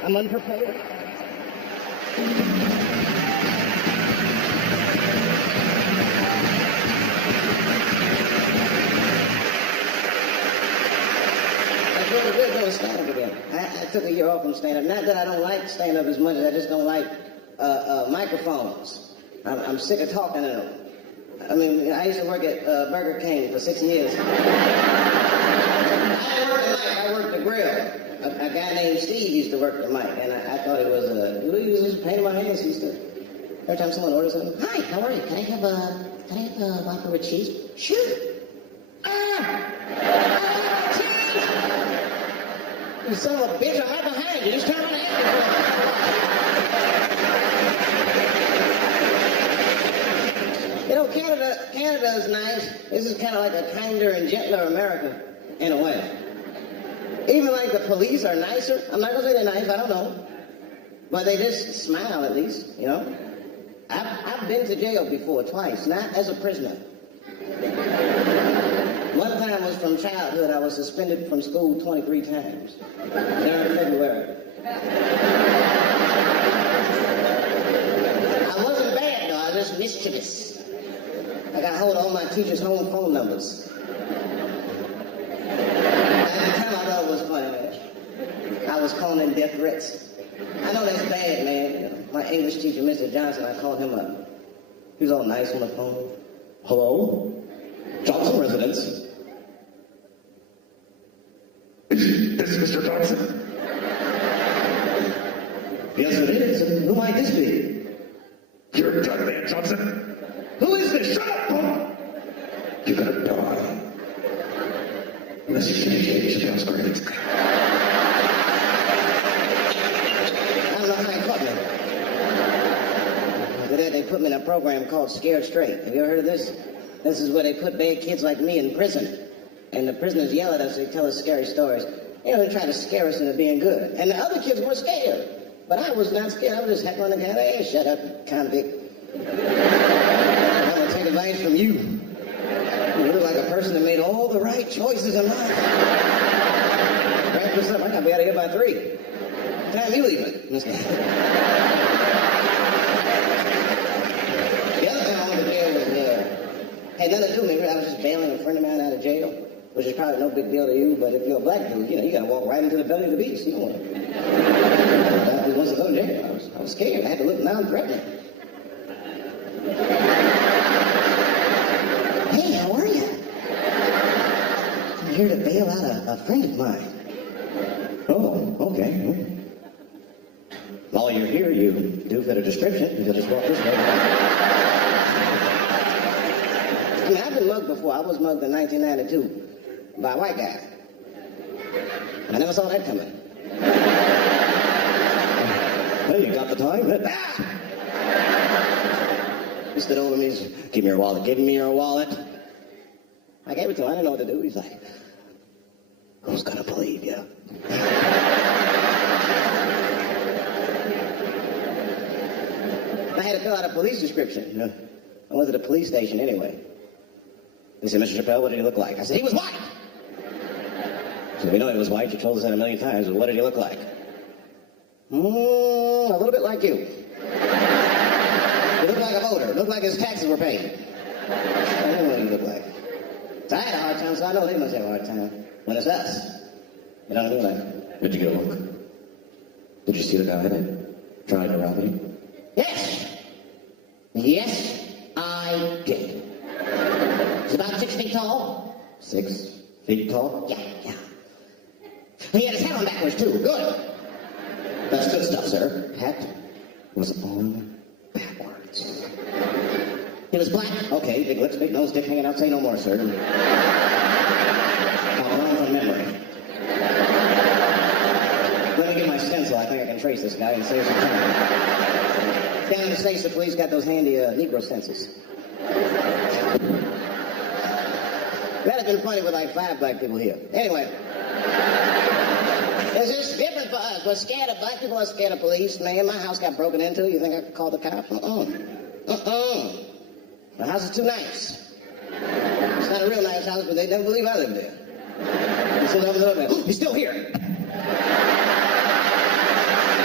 I'm unprepared. We're doing stand-up again. I took a year off from stand-up. Not that I don't like stand-up as much as I just don't like microphones. I'm sick of talking to them. I mean, I used to work at Burger King for 6 years. I worked the grill. A guy named Steve used to work the mic, and I thought he was just a pain in my ass. Every time someone orders something, hi, how are you? Can I have a vodka with cheese? Sure. You son of a bitch, I'm right behind you. Just turn around and ask me. You know, Canada is nice. This is kind of like a kinder and gentler America, in a way. Even like the police are nicer. I'm not going to say they're nice, I don't know. But they just smile at least, you know. I've been to jail before, twice, not as a prisoner. One time was from childhood. I was suspended from school 23 times during February. I wasn't bad, though. I was just mischievous. I got hold of all my teachers' home phone numbers. At the time, I thought it was funny. I was calling in death threats. I know that's bad, man. You know, my English teacher, Mr. Johnson, I called him up. He was all nice on the phone. Hello? Johnson residence. This is Mr. Johnson. Yes, it is. Who might this be? You're a drug man, Johnson. Who is this? Shut up, Paul! You're gonna die. Unless you finish your house grades. I don't know how you caught me. After that, they put me in a program called Scared Straight. Have you ever heard of this? This is where they put bad kids like me in prison. And the prisoners yell at us, they tell us scary stories. You know, they try to scare us into being good. And the other kids were scared. But I was not scared. I was just heckling the guy. Hey, shut up, convict. I'm going to take advice from you. You look like a person that made all the right choices in life. Wrap this up. I got to be out of here by 3. What time you leaving? The other time I went to jail was, had nothing to do with me. I was just bailing a friend of mine out of jail, which is probably no big deal to you, but if you're a black dude, you know, you got to walk right into the belly of the beast. You don't want to. I was once to go to jail. I was scared. I had to look non-threatening. Hey, how are you? I'm here to bail out a friend of mine. Oh, okay. While you're here, you do fit a description. You just walk this way. I mean, I've been mugged before. I was mugged in 1992 by a white guy. I never saw that coming. Well, you got the time? He stood over me and said, give me your wallet. Give me your wallet. I gave it to him. I didn't know what to do. He's like, who's gonna believe you? I had to fill out a police description. I went to the police station anyway. He said, Mr. Chappelle, what did he look like? I said, he was white. He said, we know he was white. You told us that a million times, but what did he look like? A little bit like you. He looked like a voter. Looked like his taxes were paid. I know what he looked like. So I had a hard time, so I know they must have a hard time. When it's us. You know what I mean? Like, did you get a look? Did you see the guy that tried to rob you? Yes. Yes, I did. He's about 6 feet tall. 6 feet tall? Yeah. He had his hat on backwards, too. Good. That's good stuff, sir. Hat was on backwards. He was black. Okay, big lips, big nose, dick hanging out. Say no more, sir. I'll run from memory. Let me get my stencil. I think I can trace this guy and save some time. Down in the States, the police got those handy Negro stencils. That'd have been funny with like 5 black people here. Anyway. It's just different for us. We're scared of black people are scared of police. Man, my house got broken into. You think I could call the cops? The house is too nice. It's not a real nice house, but they never believe I live there. You sit over there, he's still here.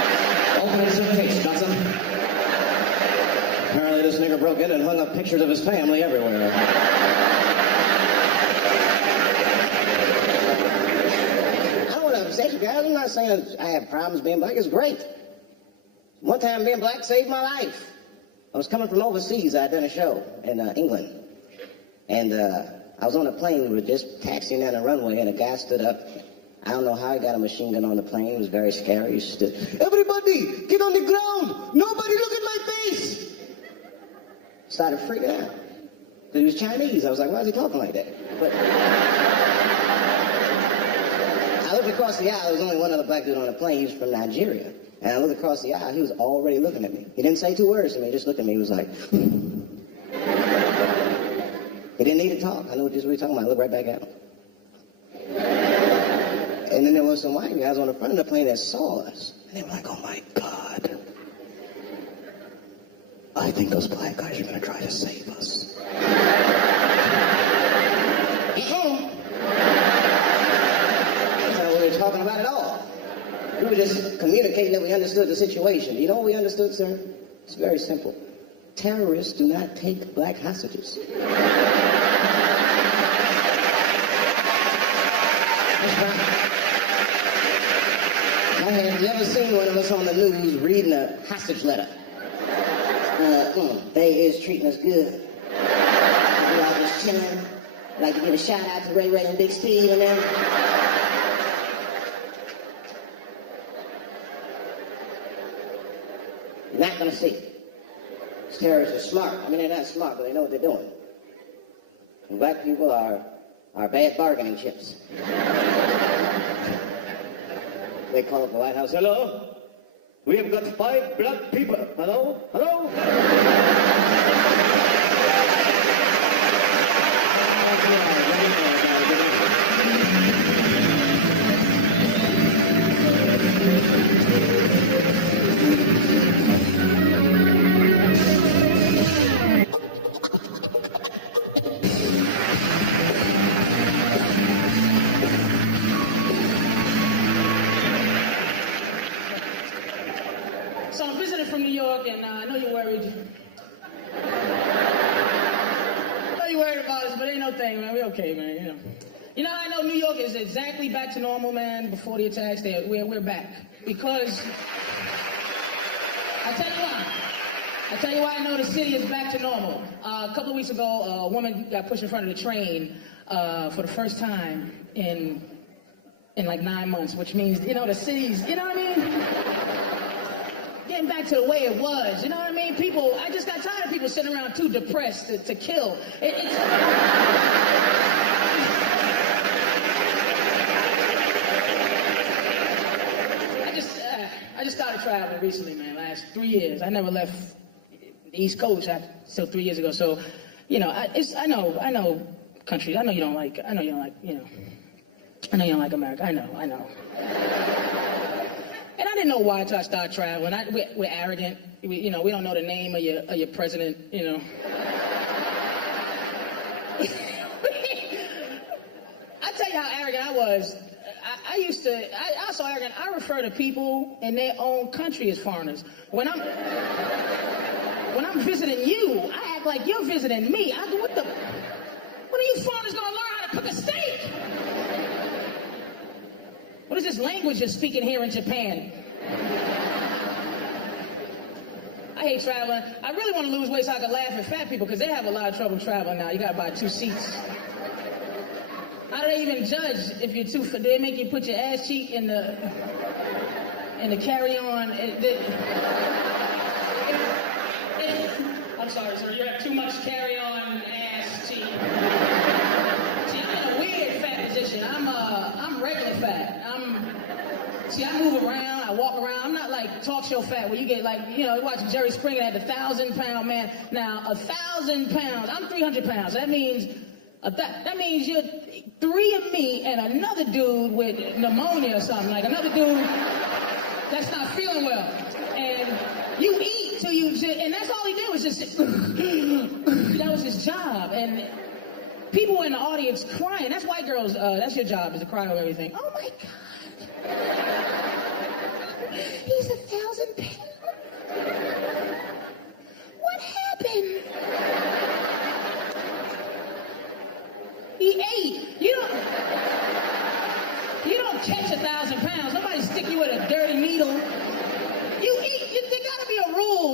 in and hung up pictures of his family everywhere. I don't have sex, guys. I'm not saying I have problems being black. It's great. One time being black saved my life. I was coming from overseas. I had done a show in England. And I was on a plane. We were just taxiing down the runway, and a guy stood up. I don't know how he got a machine gun on the plane. It was very scary. He stood, "Everybody, get on the ground. Nobody look at my face." Started freaking out. Because he was Chinese. I was like, why is he talking like that? But I looked across the aisle. There was only one other black dude on the plane. He was from Nigeria. And I looked across the aisle. He was already looking at me. He didn't say 2 words to me. He just looked at me. He was like... He didn't need to talk. I knew what he was talking about. I looked right back at him. And then there was some white guys on the front of the plane that saw us. And they were like, oh my God. I think those black guys are going to try to save us. That's not what we were talking about at all. We were just communicating that we understood the situation. You know what we understood, sir? It's very simple. Terrorists do not take black hostages. Have you ever seen one of us on the news reading a hostage letter? They is treating us good. We all just chilling. I'd like to give a shout out to Ray and Big Steve and them. You're not gonna see. These terrorists are smart. I mean, they're not smart, but they know what they're doing. And black people are bad bargaining chips. They call up the White House. Hello? We have got 5 black people. Hello? Hello? So I'm visiting from New York, and I know you're worried. I know you're worried about us, but ain't no thing, man. We okay, man. You know, I know New York is exactly back to normal, man. Before the attacks, we're back because I tell you why I know the city is back to normal. A couple of weeks ago, a woman got pushed in front of the train for the first time in like 9 months, which means, you know, the city's, you know what I mean? Getting back to the way it was, you know what I mean? People, I just got tired of people sitting around too depressed to kill. I just started traveling recently, man. Last 3 years, I never left the East Coast until 3 years ago. So, you know, I know countries. I know you don't like America. I know. And I didn't know why until I started traveling. We're arrogant. We don't know the name of your president, you know. I tell you how arrogant I was. I was so arrogant, I refer to people in their own country as foreigners. When I'm visiting you, I act like you're visiting me. I go, when are you foreigners gonna learn how to cook a steak? What is this language you're speaking here in Japan? I hate traveling. I really want to lose weight so I can laugh at fat people because they have a lot of trouble traveling now. You gotta buy 2 seats. How do they even judge if you're too fat? They make you put your ass cheek in the carry-on. I'm sorry, sir. You have too much carry-on ass cheek. See, I'm in a weird fat position. I'm regular fat. I move around, I walk around. I'm not like talk show fat where you get like, you watch Jerry Springer had the 1,000-pound man. Now, 1,000 pounds, I'm 300 pounds. That means you're 3 of me and another dude with pneumonia or something. Like another dude that's not feeling well. And you eat till and that's all he did was just, that was his job. And people in the audience crying. That's white girls, that's your job, is to cry over everything. Oh my God. He's 1,000 pounds. What happened?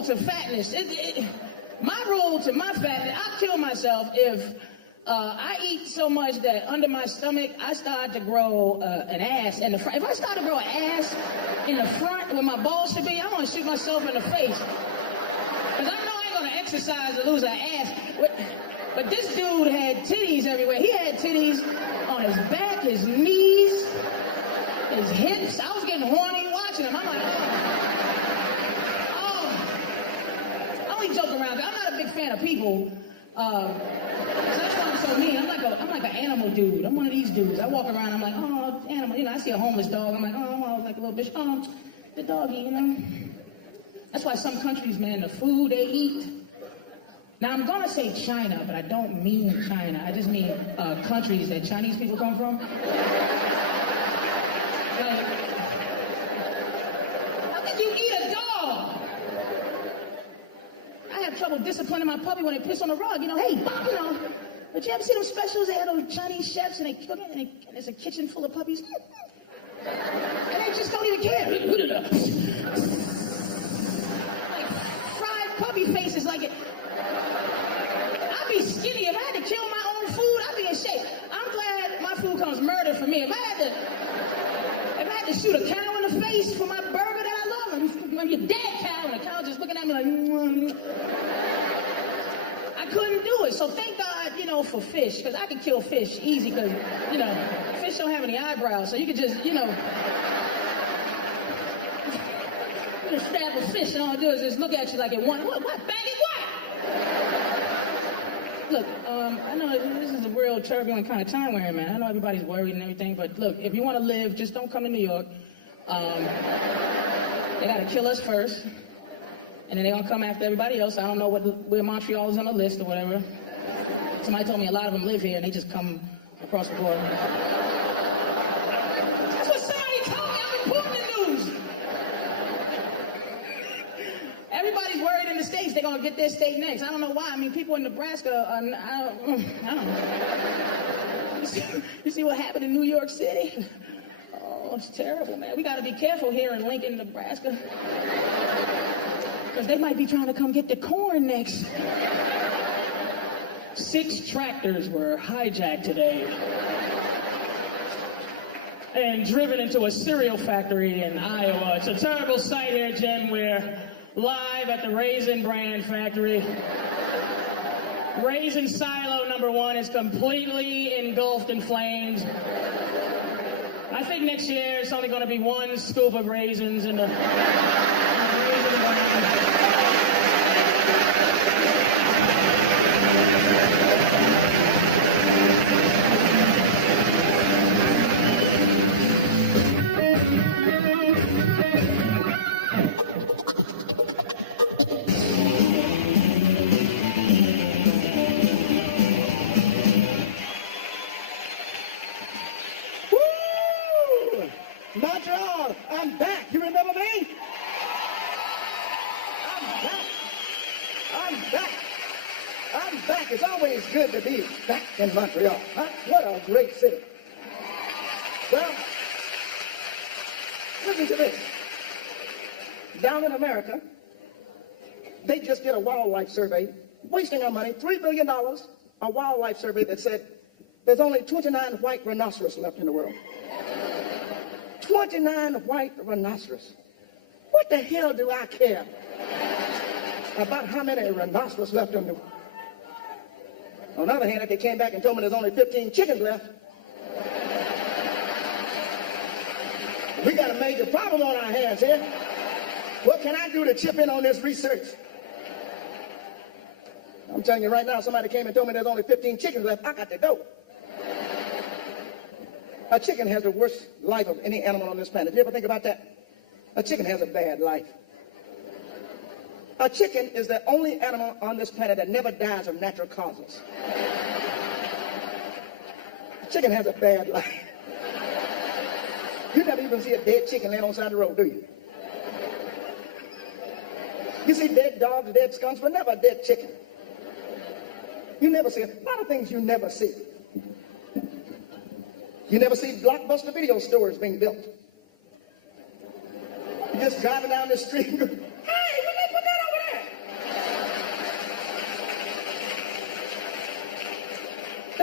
rule to fatness, my rule to my fatness, I'll kill myself if I eat so much that under my stomach, I start to grow an ass in the front. If I start to grow an ass in the front where my balls should be, I want to shoot myself in the face. Because I know I ain't going to exercise to lose an ass. But this dude had titties everywhere. He had titties on his back, his knees, his hips. I was getting horny watching him. I'm like, oh. I only joke around. I'm not a big fan of people. So that's why I'm so mean. I'm like an animal dude. I'm one of these dudes. I walk around, I'm like, oh, animal. You know, I see a homeless dog. I'm like, oh, like a little bitch. Oh, the doggy, you know. That's why some countries, man, the food they eat. Now, I'm going to say China, but I don't mean China. I just mean countries that Chinese people come from. Like, how could you eat a dog? I have trouble disciplining my puppy when they piss on the rug. You know, hey, Bob, you know. But you ever see those specials? They have those Chinese chefs and they cook it and there's a kitchen full of puppies. And they just don't even care. Like fried puppy faces like it. I'd be skinny. If I had to kill my own food, I'd be in shape. I'm glad my food comes murder for me. If I had to shoot a cow in the face for my burger that I love, I'm your dead cow, and the cow just looking at me like, I couldn't do it. So thank God, you know, for fish, because I can kill fish easy, because, you know, fish don't have any eyebrows, so you can just, you know, stab a fish, and all it do is just look at you like it want, what, bang it, what? Look, I know this is a real turbulent kind of time we're in, man. I know everybody's worried and everything, but look, if you want to live, just don't come to New York. They got to kill us first, and then they're going to come after everybody else. I don't know where Montreal is on the list or whatever. Somebody told me a lot of them live here, and they just come across the border. That's what somebody told me. I'm reporting the news. Everybody's worried in the States they're going to get their state next. I don't know why. I mean, people in Nebraska, I don't know. You see what happened in New York City? Oh, it's terrible, man. We got to be careful here in Lincoln, Nebraska. Because they might be trying to come get the corn next. 6 tractors were hijacked today and driven into a cereal factory in Iowa. It's a terrible sight here, Jim. We're live at the Raisin Brand factory. Raisin silo number 1 is completely engulfed in flames. I think next year it's only going to be 1 scoop of raisins in the Raisin Brand. Montreal, I'm back. You remember me? I'm back. It's always good to be back in Montreal. Huh? What a great city. Well, listen to this. Down in America, they just did a wildlife survey, wasting our money, $3 billion, a wildlife survey that said there's only 29 white rhinoceros left in the world. 29 white rhinoceros. What the hell do I care about how many rhinoceros left in the world? On the other hand, if they came back and told me there's only 15 chickens left, we got a major problem on our hands here. What can I do to chip in on this research? I'm telling you right now, somebody came and told me there's only 15 chickens left. I got to go. A chicken has the worst life of any animal on this planet. You ever think about that? A chicken has a bad life. A chicken is the only animal on this planet that never dies of natural causes. A chicken has a bad life. You never even see a dead chicken laying on the side of the road, do you? You see dead dogs, dead skunks, but never a dead chicken. You never see it. A lot of things you never see. You never see blockbuster video stores being built. You're just driving down the street and go, hey, what they put that over there?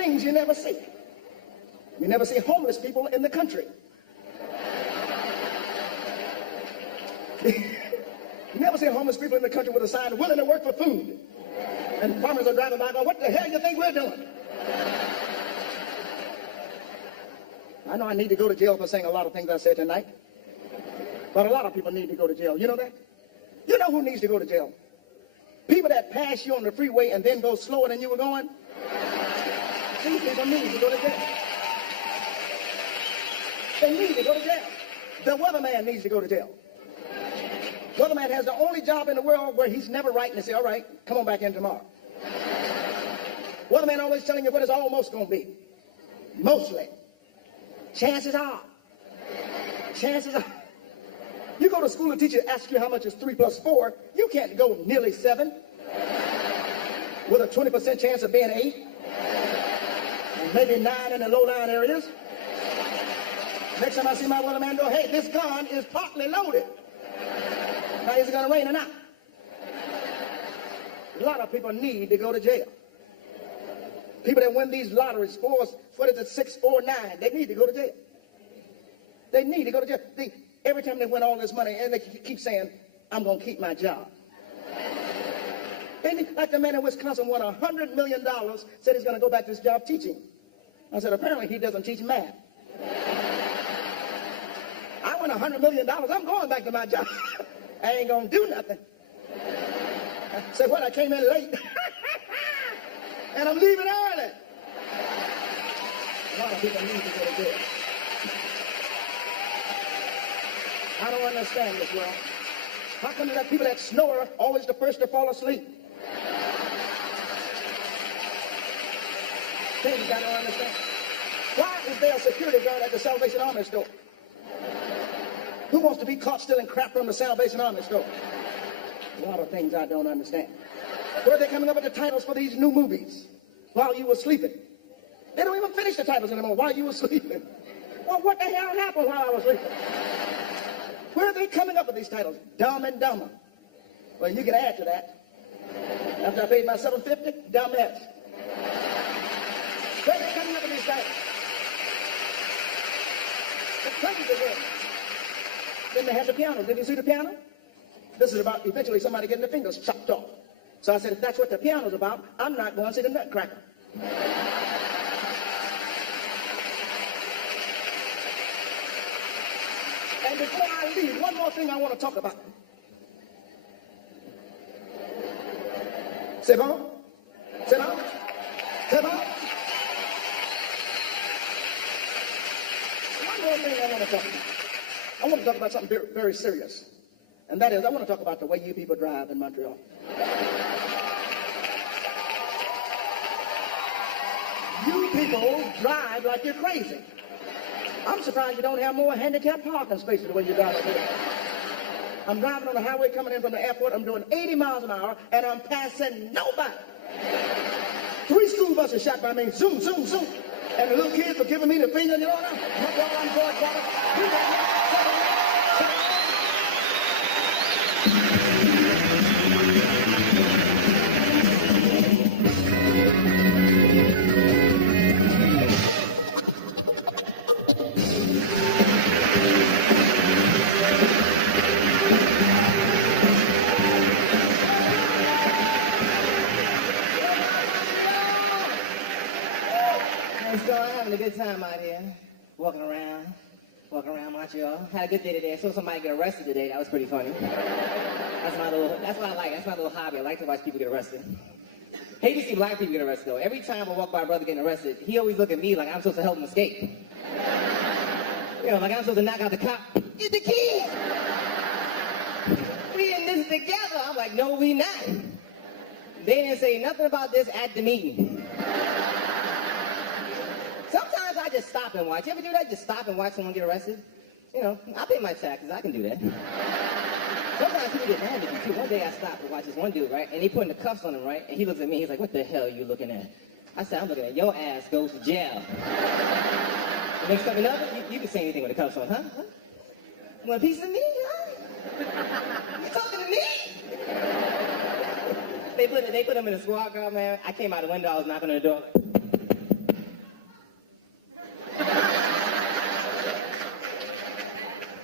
things you never see. You never see homeless people in the country. You never see homeless people in the country with a sign willing to work for food. And farmers are driving by going, what the hell you think we're doing? I know I need to go to jail for saying a lot of things I said tonight. But a lot of people need to go to jail. You know that? You know who needs to go to jail? People that pass you on the freeway and then go slower than you were going. These people need to go to jail. They need to go to jail. The weatherman needs to go to jail. Weatherman has the only job in the world where he's never right and they say, all right, come on back in tomorrow. Weatherman always telling you what it's almost going to be. Mostly. Chances are. Chances are. You go to school, a teacher asks you how much is 3 plus 4. You can't go nearly 7 with a 20% chance of being 8. And maybe 9 in the low-lying areas. Next time I see my weatherman go, hey, this gun is partly loaded. Now, is it going to rain or not? A lot of people need to go to jail. People that win these lotteries, 6, 4, 9, they need to go to jail. They need to go to jail. Every time they win all this money, and they keep saying, I'm going to keep my job. Like the man in Wisconsin won $100 million, said he's going to go back to his job teaching. I said, apparently he doesn't teach math. I won $100 million, I'm going back to my job. I ain't going to do nothing. I said, well, I came in late. And I'm leaving early. A lot of people need to go to jail. I don't understand this world. How come that people that snore are always the first to fall asleep? Things I don't understand. Why is there a security guard at the Salvation Army store? Who wants to be caught stealing crap from the Salvation Army store? A lot of things I don't understand. Where are they coming up with the titles for these new movies while you were sleeping? They don't even finish the titles anymore while you were sleeping. Well, what the hell happened while I was sleeping? Where are they coming up with these titles? Dumb and Dumber. Well, you can add to that. After I paid my $7.50, dumbass. Where are they coming up with these titles? The crazy thing. Then they had the piano. Did you see the piano? This is about eventually somebody getting their fingers chopped off. So I said, if that's what the piano's about, I'm not going to see the Nutcracker. And before I leave, one more thing I want to talk about. C'est bon? C'est bon? C'est bon? One more thing I want to talk about. I want to talk about something very, very serious. And that is, I want to talk about the way you people drive in Montreal. You people drive like you're crazy. I'm surprised you don't have more handicapped parking spaces the way you drive up here. I'm driving on the highway coming in from the airport. I'm doing 80 miles an hour, and I'm passing nobody. 3 school buses shot by me. Zoom, zoom, zoom. And the little kids were giving me the finger, you know what I'm going. A good time out here, walking around Montreal. Had a good day today. I saw somebody get arrested today. That was pretty funny. That's what I like. That's my little hobby. I like to watch people get arrested. Hate to see black people get arrested though. Every time I walk by a brother getting arrested, he always look at me like I'm supposed to help him escape. You know, like I'm supposed to knock out the cop. Get the key. We in this together. I'm like, no, we not. They didn't say nothing about this at the meeting. Sometimes I just stop and watch. You ever do that? Just stop and watch someone get arrested? You know, I pay my taxes. I can do that. Sometimes people get mad at me, too. One day I stopped to watch this one dude, right? And he putting the cuffs on him, right? And he looks at me. He's like, what the hell are you looking at? I said, I'm looking at your ass goes to jail. And next something else, you can say anything with the cuffs on, huh? You want a piece of me, huh? You talking to me? They put him in a squad car, man. I came out the window. I was knocking on the door.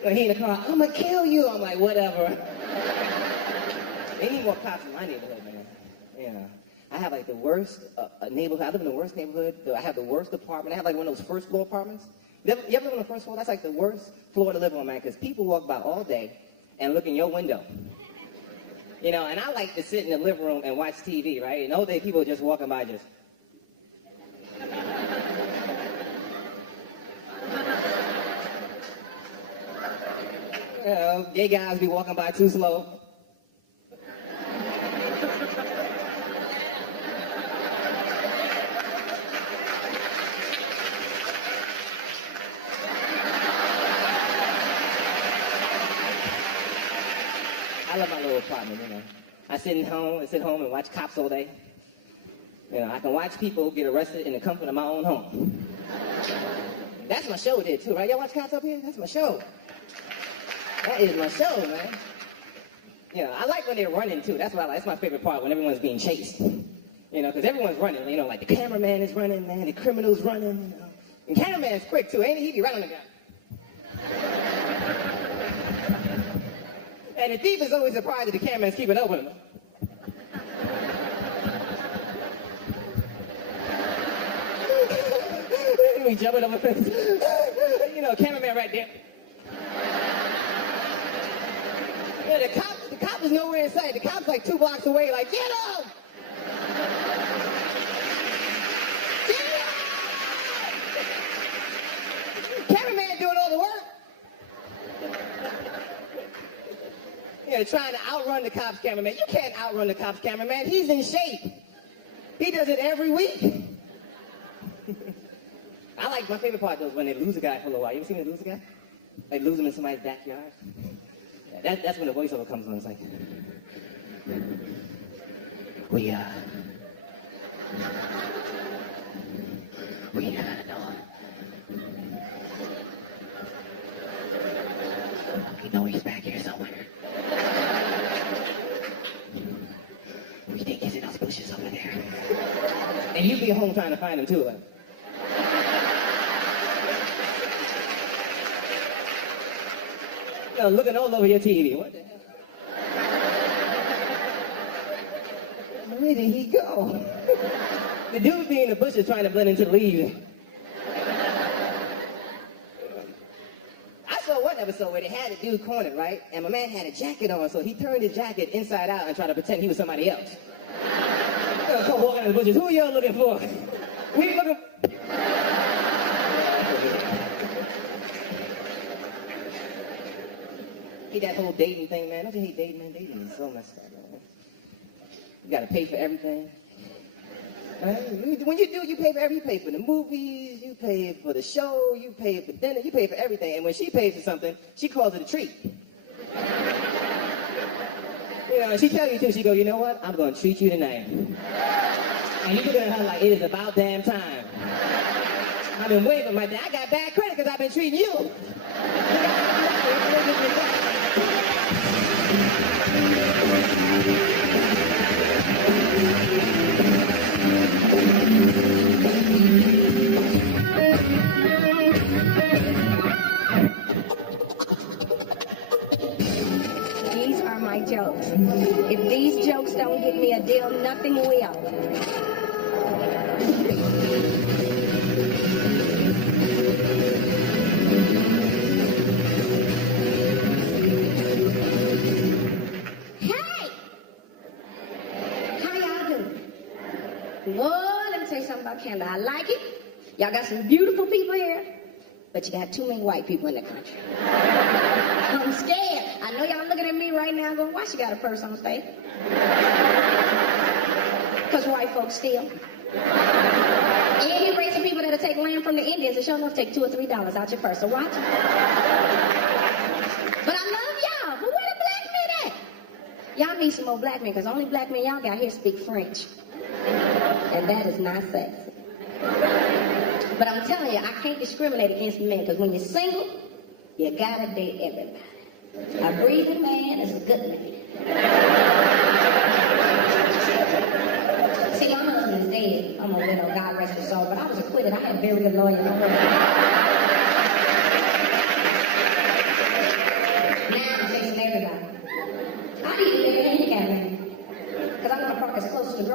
When he in the car, I'm gonna kill you. I'm like, whatever. They need more cops in my neighborhood, man. Yeah. I have like the worst neighborhood. I live in the worst neighborhood. I have the worst apartment. I have like one of those first floor apartments. You ever live on the first floor? That's like the worst floor to live on, man, because people walk by all day and look in your window. You know, and I like to sit in the living room and watch TV, right? And all day people are just walking by just. You know, gay guys be walking by too slow. I love my little apartment, you know. I sit home and watch cops all day. You know, I can watch people get arrested in the comfort of my own home. That's my show there too, right? Y'all watch Cops Up Here? That's my show. That is my show, man. You know, I like when they're running too. That's what I like. That's my favorite part, when everyone's being chased. You know, because everyone's running. You know, like the cameraman is running, man. The criminal's running. You know. And cameraman's quick too, ain't he? He be right on the gun. And the thief is always surprised that the cameraman's keeping up with him. We jumping over fence. You know, cameraman right there. Yeah, the cop is nowhere in sight. The cop's like 2 blocks away, like, get him! Get him! Cameraman doing all the work. Yeah, trying to outrun the cop's cameraman. You can't outrun the cop's cameraman. He's in shape. He does it every week. I like, my favorite part though is when they lose a guy for a little while. You ever seen them lose a guy? They lose him in somebody's backyard. Yeah, that's when the voiceover comes on. It's like, we know. We know he's back here somewhere. We think he's in those bushes over there. And you be home trying to find him too, like. You know, looking all over your TV. What the hell? Where did he go? The dude be in the bushes trying to blend into the leaves. I saw one episode where they had a dude cornered, right? And my man had a jacket on, so he turned his jacket inside out and tried to pretend he was somebody else. Come walking in the bushes. Who are y'all looking for? We looking. Hate that whole dating thing, man. Don't you hate dating, man? Dating is so messed up, man. You gotta pay for everything. Right? When you do, you pay for everything. You pay for the movies, you pay for the show, you pay for dinner, you pay for everything. And when she pays for something, she calls it a treat. You know, and she tell you too, she go, you know what? I'm gonna treat you tonight. And you look at her like, it is about damn time. I've been waiting for my day. I got bad credit because I've been treating you. These are my jokes. If these jokes don't get me a deal, nothing will. Lord, let me tell you something about Canada. I like it. Y'all got some beautiful people here, but you got too many white people in the country. I'm scared. I know y'all looking at me right now going, why she got a purse on stage? Because white folks steal. Any race of people that'll take land from the Indians, and sure enough take $2 or $3 out your purse, so watch. But I love y'all. But where the black men at? Y'all need some more black men, because the only black men y'all got here speak French. And that is not sexy. But I'm telling you, I can't discriminate against men, because when you're single, you gotta date everybody. A breathing man is a good man. See, my husband is dead. I'm a widow, God rest his soul, but I was acquitted. I had buried a lawyer.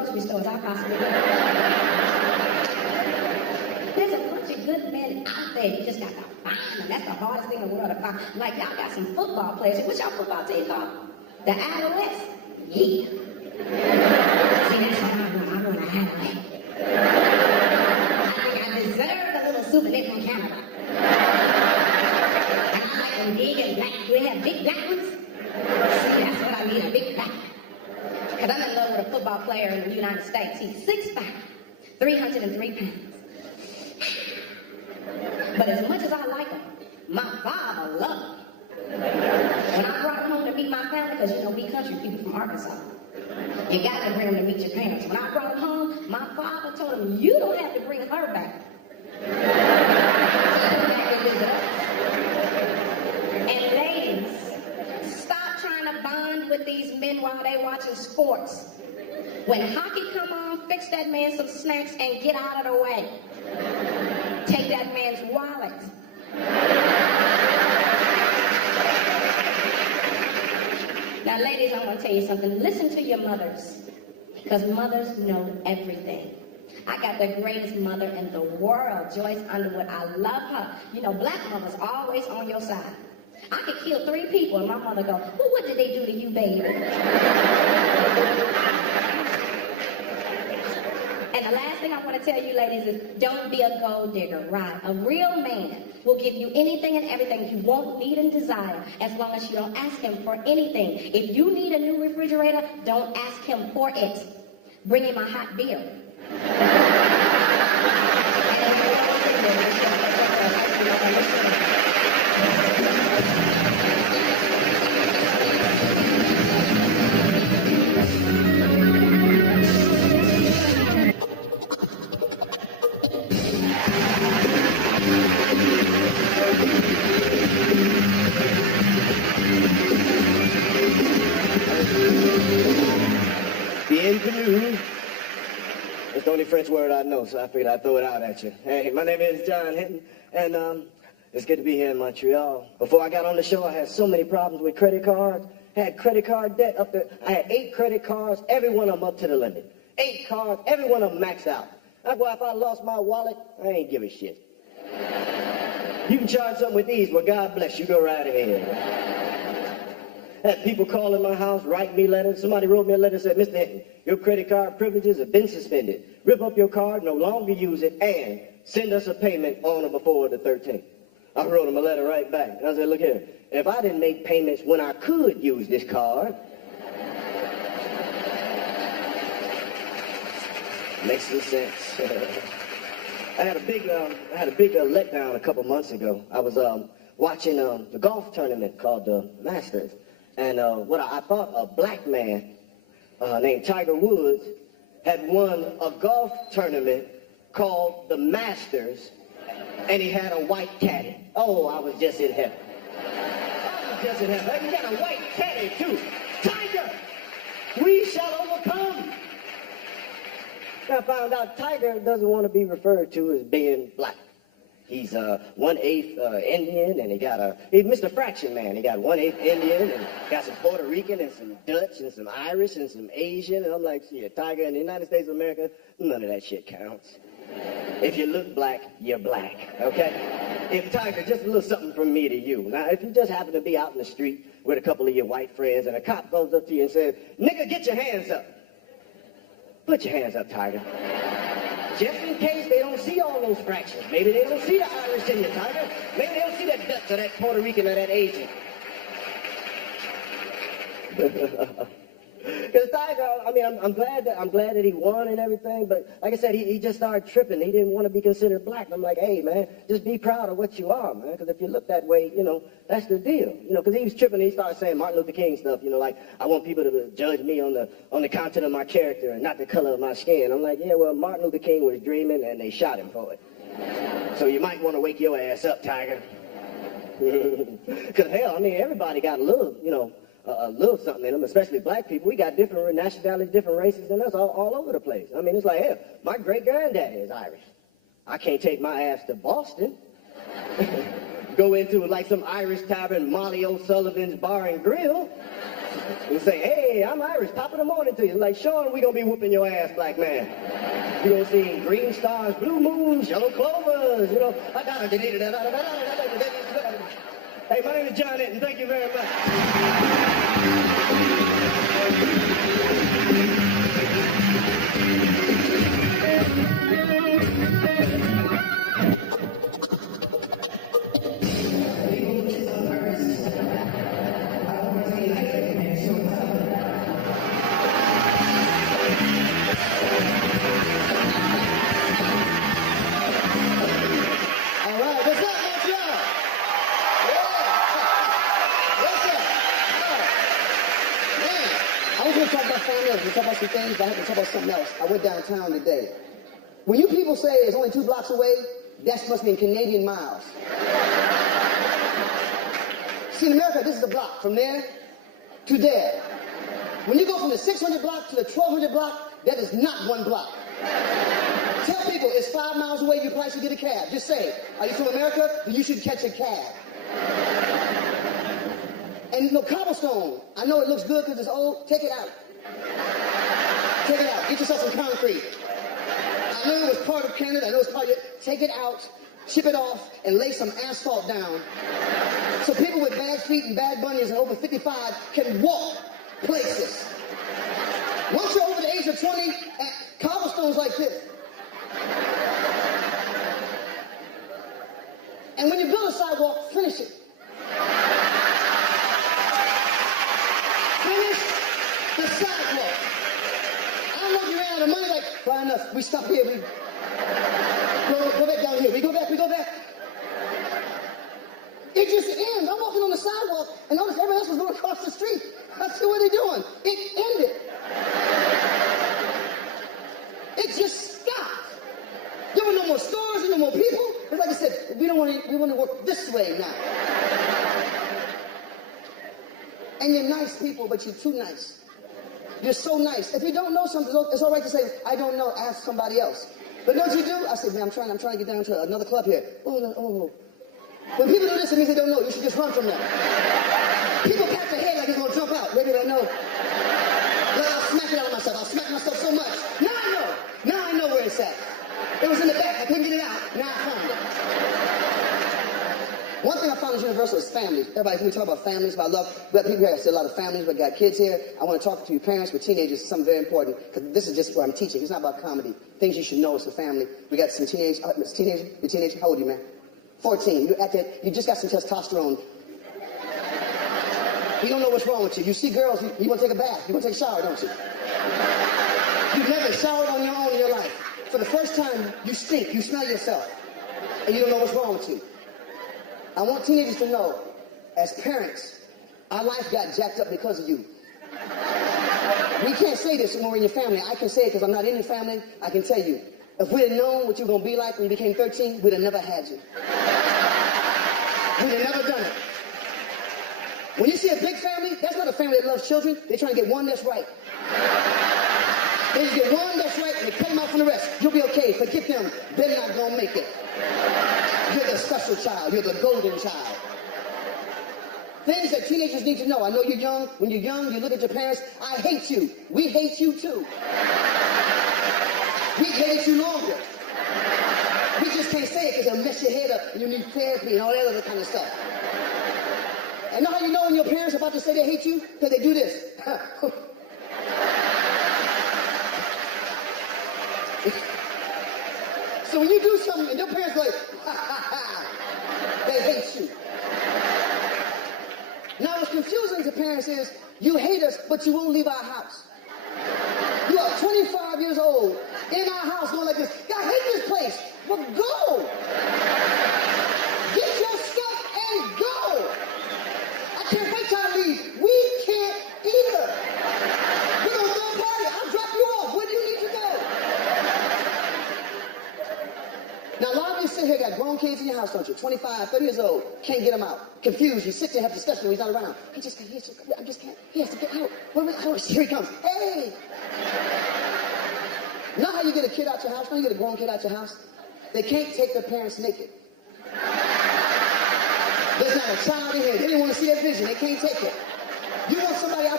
grocery store as I possibly can. There's a bunch of good men out there. You just got to find them. That's the hardest thing in the world to find. Like, y'all got some football players. What's y'all football team called? The Alouettes? Yeah. See, that's what I want. I want an Alouette. I deserve a little souvenir from Canada. And I like them big and black. Do they have big black ones? See, that's what I need, a big black one. Because I'm in love with a football player in the United States. He's 6'5", 303 pounds. But as much as I like him, my father loved him. When I brought him home to meet my family, because you know we country people from Arkansas, you got to bring him to meet your parents. When I brought him home, my father told him, you don't have to bring her back. And ladies, stop trying to bond with these men while they watching sports. When hockey come on, fix that man some snacks and get out of the way. Take that man's wallet. Now, ladies, I'm going to tell you something. Listen to your mothers, because mothers know everything. I got the greatest mother in the world, Joyce Underwood. I love her. You know, black mothers always on your side. I could kill 3 people, and my mother go, well, what did they do to you, baby? And the last thing I want to tell you, ladies, is don't be a gold digger, right? A real man will give you anything and everything you want, need, and desire, as long as you don't ask him for anything. If you need a new refrigerator, don't ask him for it. Bring him a hot beer. Bienvenue. It's the only French word I know, so I figured I'd throw it out at you. Hey, my name is John Hinton, and it's good to be here in Montreal. Before I got on the show, I had so many problems with credit cards. Had credit card debt up there. I had 8 credit cards, every one of them up to the limit. 8 cards, every one of them maxed out. That's why if I lost my wallet, I ain't give a shit. You can charge something with these, well, God bless you, go right ahead. Had people calling my house, write me letters. Somebody wrote me a letter and said, Mr. Hinton, your credit card privileges have been suspended. Rip up your card, no longer use it, and send us a payment on or before the 13th. I wrote him a letter right back. And I said, look here, if I didn't make payments when I could use this card, makes some sense. I had a big letdown a couple months ago. I was watching the golf tournament called the Masters. And I thought a black man named Tiger Woods had won a golf tournament called the Masters, and he had a white caddy. Oh, I was just in heaven. I was just in heaven. He got a white caddy, too. Tiger, we shall overcome. I found out Tiger doesn't want to be referred to as being black. He's 1/8 Indian, and he's Mr. Fraction Man. He got 1/8 Indian, and got some Puerto Rican, and some Dutch, and some Irish, and some Asian. And I'm like, shit, Tiger in the United States of America, none of that shit counts. If you look black, you're black, okay? If Tiger, just a little something from me to you. Now, if you just happen to be out in the street with a couple of your white friends, and a cop goes up to you and says, nigga, get your hands up. Put your hands up, Tiger. Just in case they don't see all those fractions. Maybe they don't see the Irish in you, Tiger. Maybe they don't see that Dutch or that Puerto Rican or that Asian. Because Tiger, I mean, I'm glad that he won and everything, but like I said, he just started tripping. He didn't want to be considered black. And I'm like, hey, man, just be proud of what you are, man. Because if you look that way, you know, that's the deal. You know, because he was tripping. He started saying Martin Luther King stuff. You know, like I want people to judge me on the content of my character and not the color of my skin. I'm like, yeah, well, Martin Luther King was dreaming and they shot him for it. So you might want to wake your ass up, Tiger. Because hell, I mean, everybody got a little, you know, a little something in them, especially black people. We got different nationalities, different races than us all over the place. I mean, it's like, hell, my great-granddaddy is Irish. I can't take my ass to Boston. Go into like some Irish tavern, Molly O'Sullivan's Bar and Grill. You say, hey, I'm Irish, top of the morning to you. Like, Sean, we gonna be whooping your ass, black man. You gonna see green stars, blue moons, yellow clovers, you know. Hey, my name is John Etton. Thank you very much. We talk about some things, but I have to talk about something else. I went downtown today. When you people say it's only 2 blocks away, that must mean Canadian miles. See, in America, this is a block. From there to there. When you go from the 600 block to the 1200 block, that is not 1 block. Tell people it's 5 miles away, you probably should get a cab. Just say, are you from America? Then you should catch a cab. And no cobblestone. I know it looks good because it's old. Take it out. Take it out. Get yourself some concrete. I know it was part of Canada. I know it's part of it. Take it out, ship it off, and lay some asphalt down. So people with bad feet and bad bunions and over 55 can walk places. Once you're over the age of 20, cobblestone's like this. And when you build a sidewalk, finish it. Finish the sidewalk. I don't know if you ran out of money, like, fine enough, we stop here, we go back down here, we go back. It just ends. I'm walking on the sidewalk, and notice everybody else was going across the street. I said, what are they doing? It ended. It just stopped. There were no more stores, there were no more people. But like I said, we want to work this way now. And you're nice people, but you're too nice. You're so nice. If you don't know something, it's all right to say, I don't know, ask somebody else. But know what you do? I said, man, I'm trying to get down to another club here. Oh. When people do this, it means they don't know. You should just run from them. People pat their head like they're going to jump out. Maybe they know. Well, I'll smack it out of myself. I'll smack myself so much. Now I know. Now I know where it's at. It was in the back. I couldn't get it out. Now I found it. One thing I found is universal is family. Everybody, we talk about families, about love. We got people here. I see a lot of families. We got kids here. I want to talk to your parents with teenagers. Something very important because this is just what I'm teaching. It's not about comedy. Things you should know as a family. We got some teenagers. How old are you, man? 14. You're at that. You just got some testosterone. You don't know what's wrong with you. You see girls. You want to take a bath. You want to take a shower, don't you? You've never showered on your own in your life. For the first time, you stink. You smell yourself, and you don't know what's wrong with you. I want teenagers to know, as parents, our life got jacked up because of you. We can't say this when we're in your family. I can say it because I'm not in your family. I can tell you, if we'd have known what you were going to be like when you became 13, we'd have never had you. We'd have never done it. When you see a big family, that's not a family that loves children. They're trying to get one that's right. They just get one that's right and they cut them out from the rest. You'll be okay. Forget them. They're not going to make it. You're the special child. You're the golden child. Things that teenagers need to know. I know you're young. When you're young, you look at your parents. I hate you. We hate you too. We hate you longer. We just can't say it because it'll mess your head up and you need therapy and all that other kind of stuff. And know how you know when your parents are about to say they hate you? Because they do this. So when you do something and your parents go like, ha, ha, ha, they hate you. Now what's confusing to parents is, you hate us, but you won't leave our house. You are 25 years old, in our house going like this, I hate this place, but go. Get your stuff and go. I can't wait till I leave. We can't either. We're going to go party. I'll drop you off. Where do you need to go? Now, a lot of you sit here, got grown kids in your house, don't you? 25, 30 years old, can't get them out. Confused, you sit there, have discussion when he's not around. I just can't, he has to get out. Here he comes. Hey! Know how you get a kid out your house? Know you get a grown kid out your house? They can't take their parents naked. There's not a child in here. They didn't want to see that vision. They can't take it. You want somebody out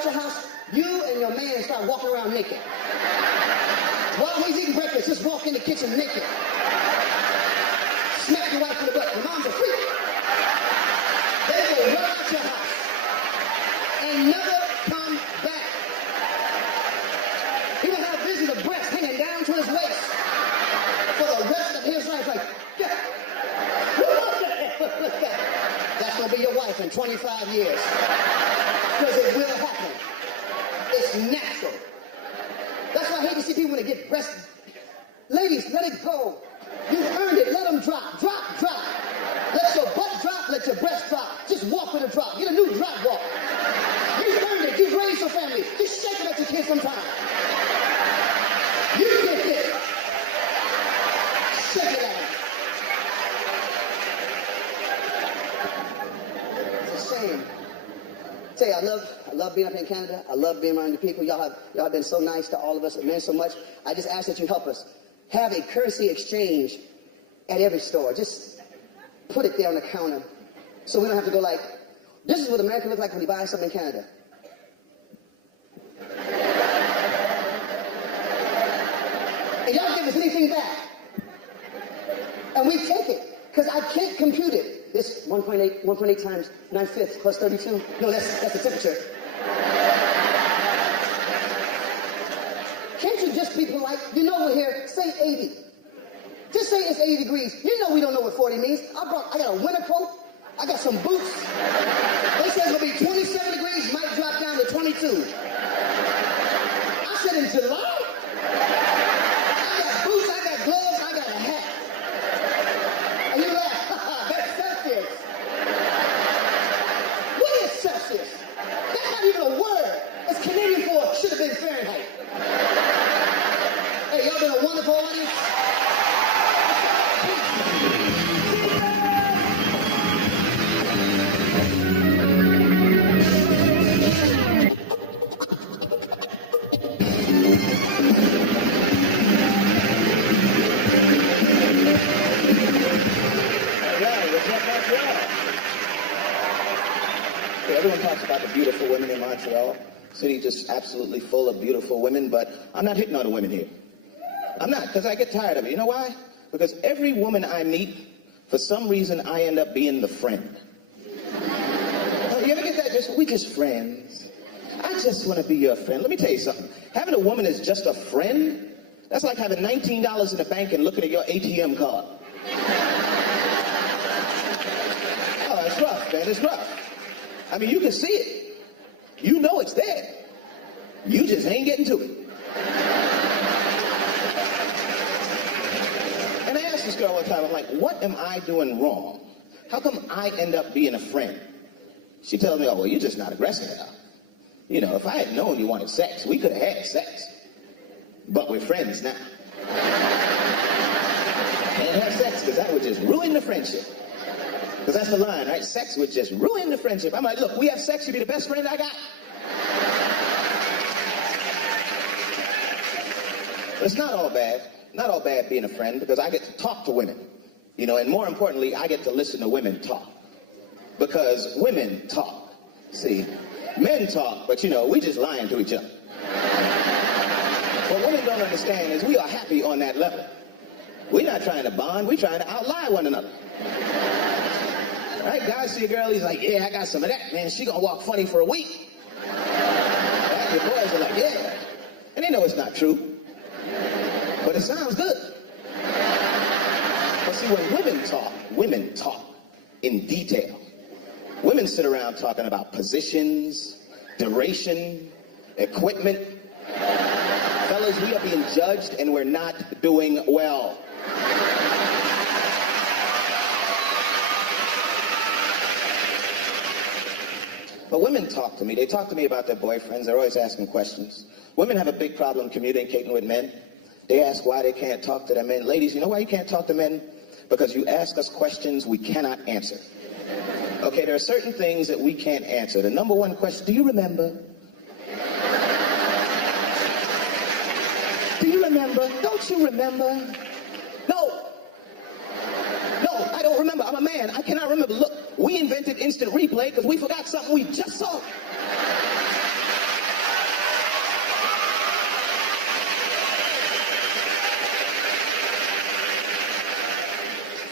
out your house, you and your man start walking around naked. While he's eating breakfast, just walk in the kitchen naked. Smack your wife in the butt. Your mom's a freak. They will run out your house and never come back. He will have visions of breasts hanging down to his waist for the rest of his life. Like, yeah. That's going to be your wife in 25 years. Because it will happen. It's natural. That's why I hate to see people when they get breast. Ladies, let it go. You've earned it. Let them drop. Drop, drop. Let your butt drop. Let your breast drop. Just walk with a drop. Get a new drop walk. You've earned it. You've raised your family. Just shake it at your kids sometime. You get it. Shake it at them. It's a shame. Tell you, I love being up in Canada. I love being around the people. Y'all have been so nice to all of us. It meant so much. I just ask that you help us. Have a currency exchange at every store. Just put it there on the counter so we don't have to go like, this is what America looks like when you buy something in Canada. And y'all give us anything back. And we take it, because I can't compute it. This 1.8 times 9/5 plus 32. No, that's the temperature. Can't you just be polite? You know we're here. Say 80. Just say it's 80 degrees. You know we don't know what 40 means. I got a winter coat. I got some boots. They said it's gonna be 27 degrees. Might drop down to 22. I said in July. I got boots. I got gloves. I got a hat. And you laugh. That's Celsius. What is Celsius? That's not even a word. It's Canadian for should have been Fahrenheit. Hey, y'all been a wonderful audience. Everyone talks about the beautiful women in Montreal. City just absolutely full of beautiful women, but I'm not hitting on the women here. I'm not, because I get tired of it. You know why? Because every woman I meet, for some reason, I end up being the friend. You ever get that? We just friends. I just want to be your friend. Let me tell you something. Having a woman as just a friend, that's like having $19 in the bank and looking at your ATM card. Oh, it's rough, man. It's rough. I mean, you can see it. You know it's there. You just ain't getting to it. And I asked this girl one time, I'm like, what am I doing wrong? How come I end up being a friend? She tells me, oh, well, you're just not aggressive enough. You know, if I had known you wanted sex, we could have had sex. But we're friends now. Can't have sex because that would just ruin the friendship. Because that's the line, right? Sex would just ruin the friendship. I'm like, look, we have sex, you'd be the best friend I got. But it's not all bad. Not all bad being a friend, because I get to talk to women. You know, and more importantly, I get to listen to women talk. Because women talk. See, men talk, but you know, we just lying to each other. What women don't understand is we are happy on that level. We're not trying to bond, we're trying to outlie one another. Right? Guys see a girl, he's like, yeah, I got some of that, man. She gonna walk funny for a week. Right? Your boys are like, yeah. And they know it's not true. But it sounds good. But see, when women talk in detail. Women sit around talking about positions, duration, equipment. Fellas, we are being judged and we're not doing well. But women talk to me. They talk to me about their boyfriends. They're always asking questions. Women have a big problem communicating with men. They ask why they can't talk to their men. Ladies, you know why you can't talk to men? Because you ask us questions we cannot answer. Okay, there are certain things that we can't answer. The number one question, do you remember? Do you remember? Don't you remember? No. No, I don't remember. I'm a man. I cannot remember. Look, we invented instant replay because we forgot something we just saw.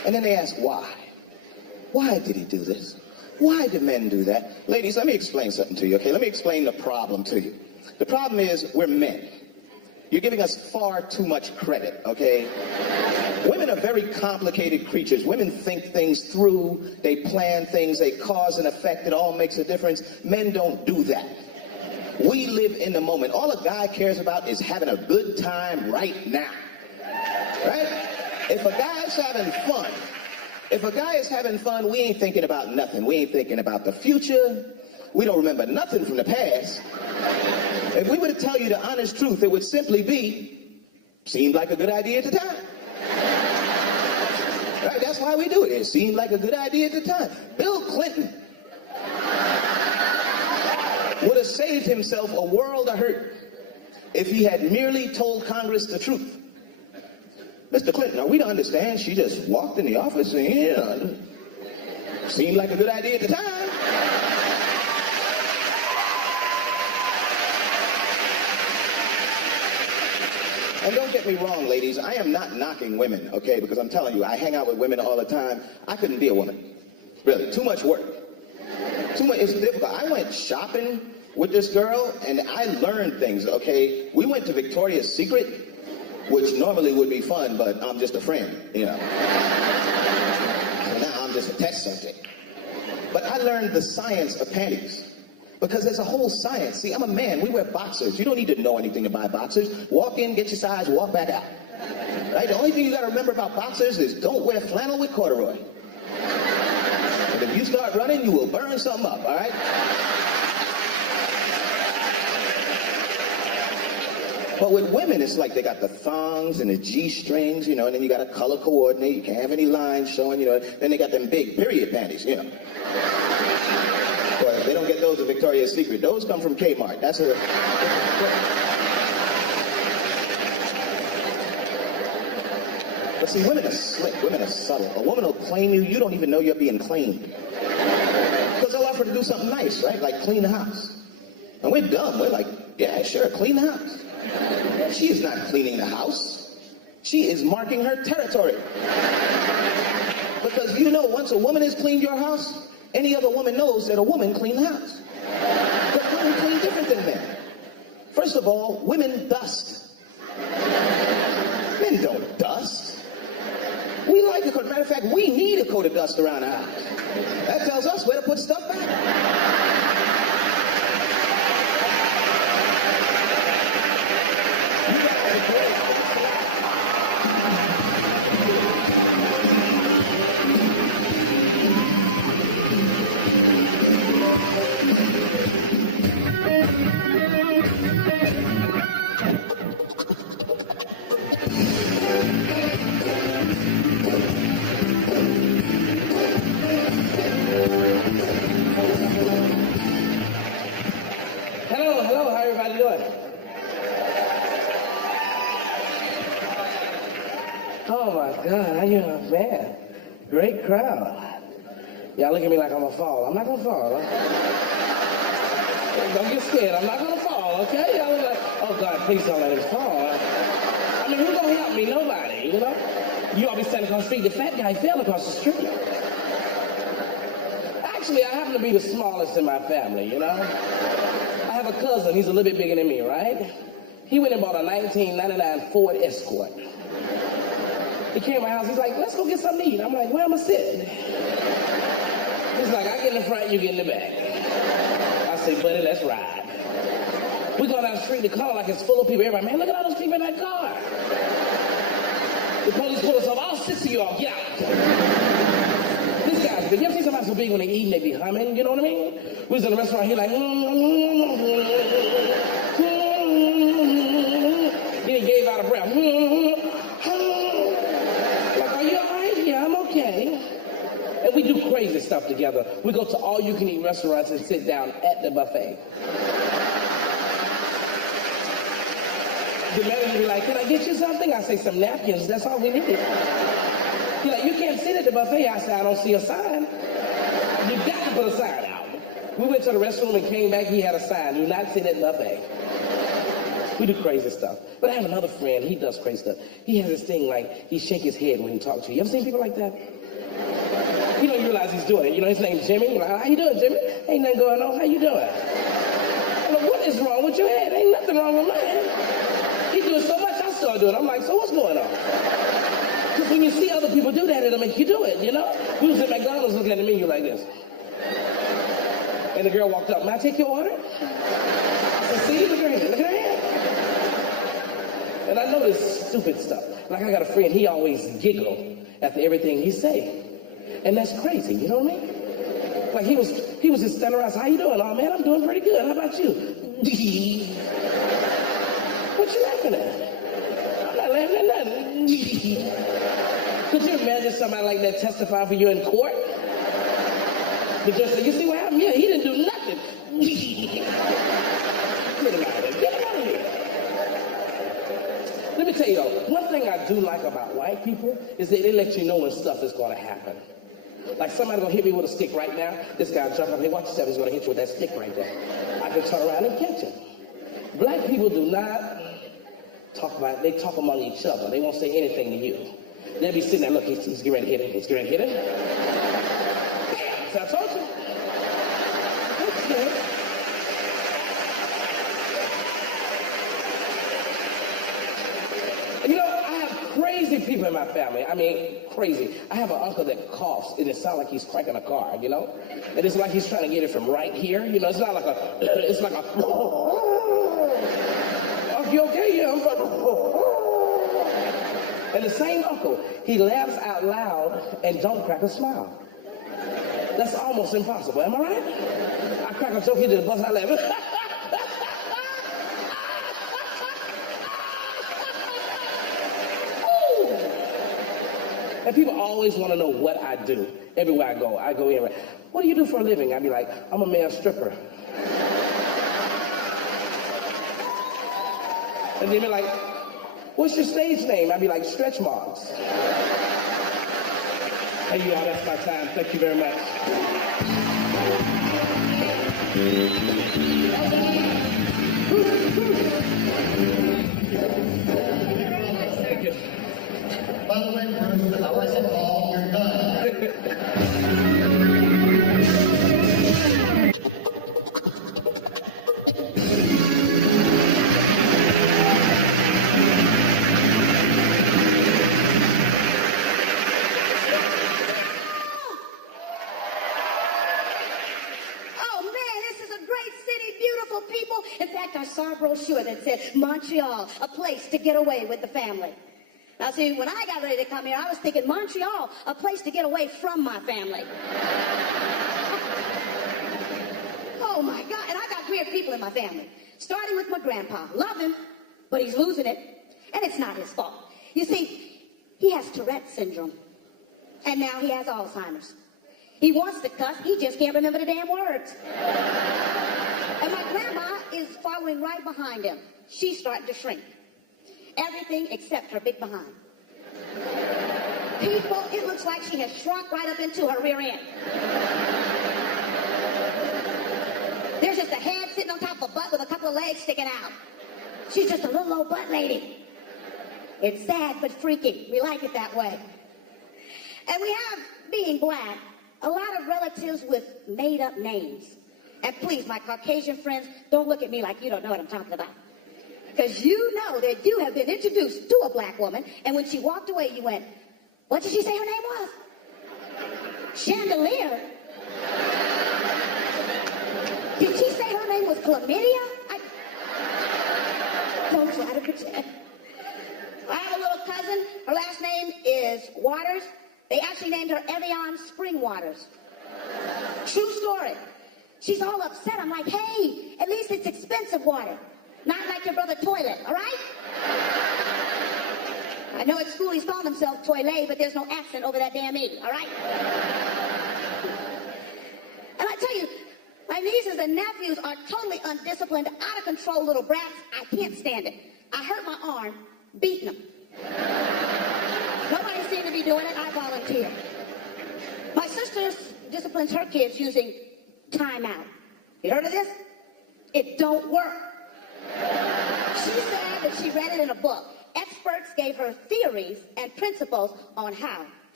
And then they ask why. Why did he do this? Why do men do that? Ladies, let me explain something to you, okay? Let me explain the problem to you. The problem is we're men. You're giving us far too much credit, okay? Women are very complicated creatures. Women think things through. They plan things. They cause and effect. It all makes a difference. Men don't do that. We live in the moment. All a guy cares about is having a good time right now, right? If a guy's having fun, we ain't thinking about nothing. We ain't thinking about the future. We don't remember nothing from the past. If we were to tell you the honest truth, it would simply be, seemed like a good idea at the time. Right? That's why we do it. It seemed like a good idea at the time. Bill Clinton would have saved himself a world of hurt if he had merely told Congress the truth. Mr. Clinton, are we to understand she just walked in the office and, seemed like a good idea at the time? And don't get me wrong, ladies, I am not knocking women, okay? Because I'm telling you, I hang out with women all the time. I couldn't be a woman. Really, too much work. Too much, it's difficult. I went shopping with this girl, and I learned things, okay? We went to Victoria's Secret, which normally would be fun, but I'm just a friend, So now I'm just a test subject. But I learned the science of panties. Because there's a whole science. See, I'm a man. We wear boxers. You don't need to know anything to buy boxers. Walk in, get your size, walk back out. Right? The only thing you got to remember about boxers is don't wear flannel with corduroy. And if you start running, you will burn something up, all right? But with women, it's like they got the thongs and the G-strings, and then you got to color coordinate. You can't have any lines showing, Then they got them big period panties, Well, they don't get those at Victoria's Secret. Those come from Kmart. That's a... But see, women are slick. Women are subtle. A woman will claim you. You don't even know you're being claimed. Because they'll offer to do something nice, right? Like clean the house. And we're dumb. We're like, yeah, sure, clean the house. She is not cleaning the house. She is marking her territory. Because once a woman has cleaned your house, any other woman knows that a woman cleaned the house. But women clean different than men. First of all, women dust. Men don't dust. We like a coat. Matter of fact, we need a coat of dust around the house. That tells us where to put stuff back. Hello, how everybody doing? Oh my God, man, great crowd. Y'all look at me like I'm gonna fall. I'm not gonna fall. Huh? Don't get scared, I'm not gonna fall, okay? Y'all look like, oh God, please don't let him fall. I mean, who's gonna help me? Nobody, You all be standing across the street. The fat guy fell across the street. Actually, I happen to be the smallest in my family, I have a cousin, he's a little bit bigger than me, right? He went and bought a 1999 Ford Escort. He came to my house, he's like, let's go get something to eat. I'm like, where am I sitting? He's like, I get in the front, you get in the back. I say, buddy, let's ride. We go down the street, the car like it's full of people. Everybody, man, look at all those people in that car. The police pull us up, all 6 of y'all, get out. This guy's big. You ever see somebody so big when they eat and they be humming, you know what I mean? We was in the restaurant, he like, Then he gave out a breath. Like, are you all right? Yeah, I'm okay. And we do crazy stuff together. We go to all-you-can-eat restaurants and sit down at the buffet. The manager be like, can I get you something? I say, some napkins, that's all we need. He's like, you can't sit at the buffet. I say, I don't see a sign. You got to put a sign out. We went to the restroom and came back, he had a sign, do not sit at the buffet. We do crazy stuff. But I have another friend, he does crazy stuff. He has this thing like, he shake his head when he talks to you. You ever seen people like that? You know, you realize he's doing it. You know, his name's Jimmy. You're like, how you doing, Jimmy? Ain't nothing going on. How you doing? I'm like, what is wrong with your head? Ain't nothing wrong with mine. He's doing so much, I started doing it. I'm like, so what's going on? Because when you see other people do that, it'll make you do it, you know? We was at McDonald's looking at the menu like this. And the girl walked up, may I take your order? I said, see, look at her hand, look at her hand. And I know this stupid stuff. Like I got a friend, he always giggle after everything he say. And that's crazy, you know what I mean? Like he was just standing around, so how you doing? Oh man, I'm doing pretty good. How about you? What you laughing at? I'm not laughing at nothing. Could you imagine somebody like that testifying for you in court? The judge said, you see what happened? Yeah, he didn't do nothing. Get him out of here. Get him out of here. Let me tell you though, one thing I do like about white people is that they let you know when stuff is going to happen. Like somebody gonna hit me with a stick right now. This guy jump up, hey, watch yourself, he's gonna hit you with that stick right there. I can turn around and catch him. Black people do not talk about it. They talk among each other. They won't say anything to you. They'll be sitting there, look, he's getting ready to hit him. He's getting ready to hit him. Bam! So I told you. You know, I have crazy people in my family. I mean, crazy. I have an uncle that coughs, and it sounds like he's cranking a car, you know? And it's like he's trying to get it from right here. You know, it's not like a, it's like a, are you okay? Yeah, I'm fine. And the same uncle, he laughs out loud and don't crack a smile. That's almost impossible, am I right? I crack a joke, he just bust out laughing. And people always want to know what I do. Everywhere I go in. What do you do for a living? I'd be like, I'm a male stripper. And they'd be like, what's your stage name? I'd be like, Stretch Marks. Hey, y'all, that's my time. Thank you very much. Thank you. By the way, Bruce, I wasn't all you're done. I saw a brochure that said Montreal, a place to get away with the family. Now see, when I got ready to come here, I was thinking Montreal, a place to get away from my family. Oh my God, and I got weird people in my family. Starting with my grandpa. Love him, but he's losing it. And it's not his fault. You see, he has Tourette's syndrome. And now he has Alzheimer's. He wants to cuss, he just can't remember the damn words. And my grandma is following right behind him. She's starting to shrink. Everything except her big behind. People, it looks like she has shrunk right up into her rear end. There's just a head sitting on top of a butt with a couple of legs sticking out. She's just a little old butt lady. It's sad but freaky. We like it that way. And we have, being black, a lot of relatives with made-up names. And please, my Caucasian friends, don't look at me like you don't know what I'm talking about. Because you know that you have been introduced to a black woman, and when she walked away, you went, what did she say her name was? Chandelier? Did she say her name was Chlamydia? Don't try to pretend. I have a little cousin. Her last name is Waters. They actually named her Evian Spring Waters. True story. She's all upset. I'm like, hey, at least it's expensive water. Not like your brother Toilet, all right? I know at school he's called himself Toilet, but there's no accent over that damn E, all right? And I tell you, my nieces and nephews are totally undisciplined, out of control little brats. I can't stand it. I hurt my arm beating them. Nobody seemed to be doing it. I volunteer. My sister disciplines her kids using timeout. You heard of this? It don't work. She said that she read it in a book. Experts gave her theories and principles on how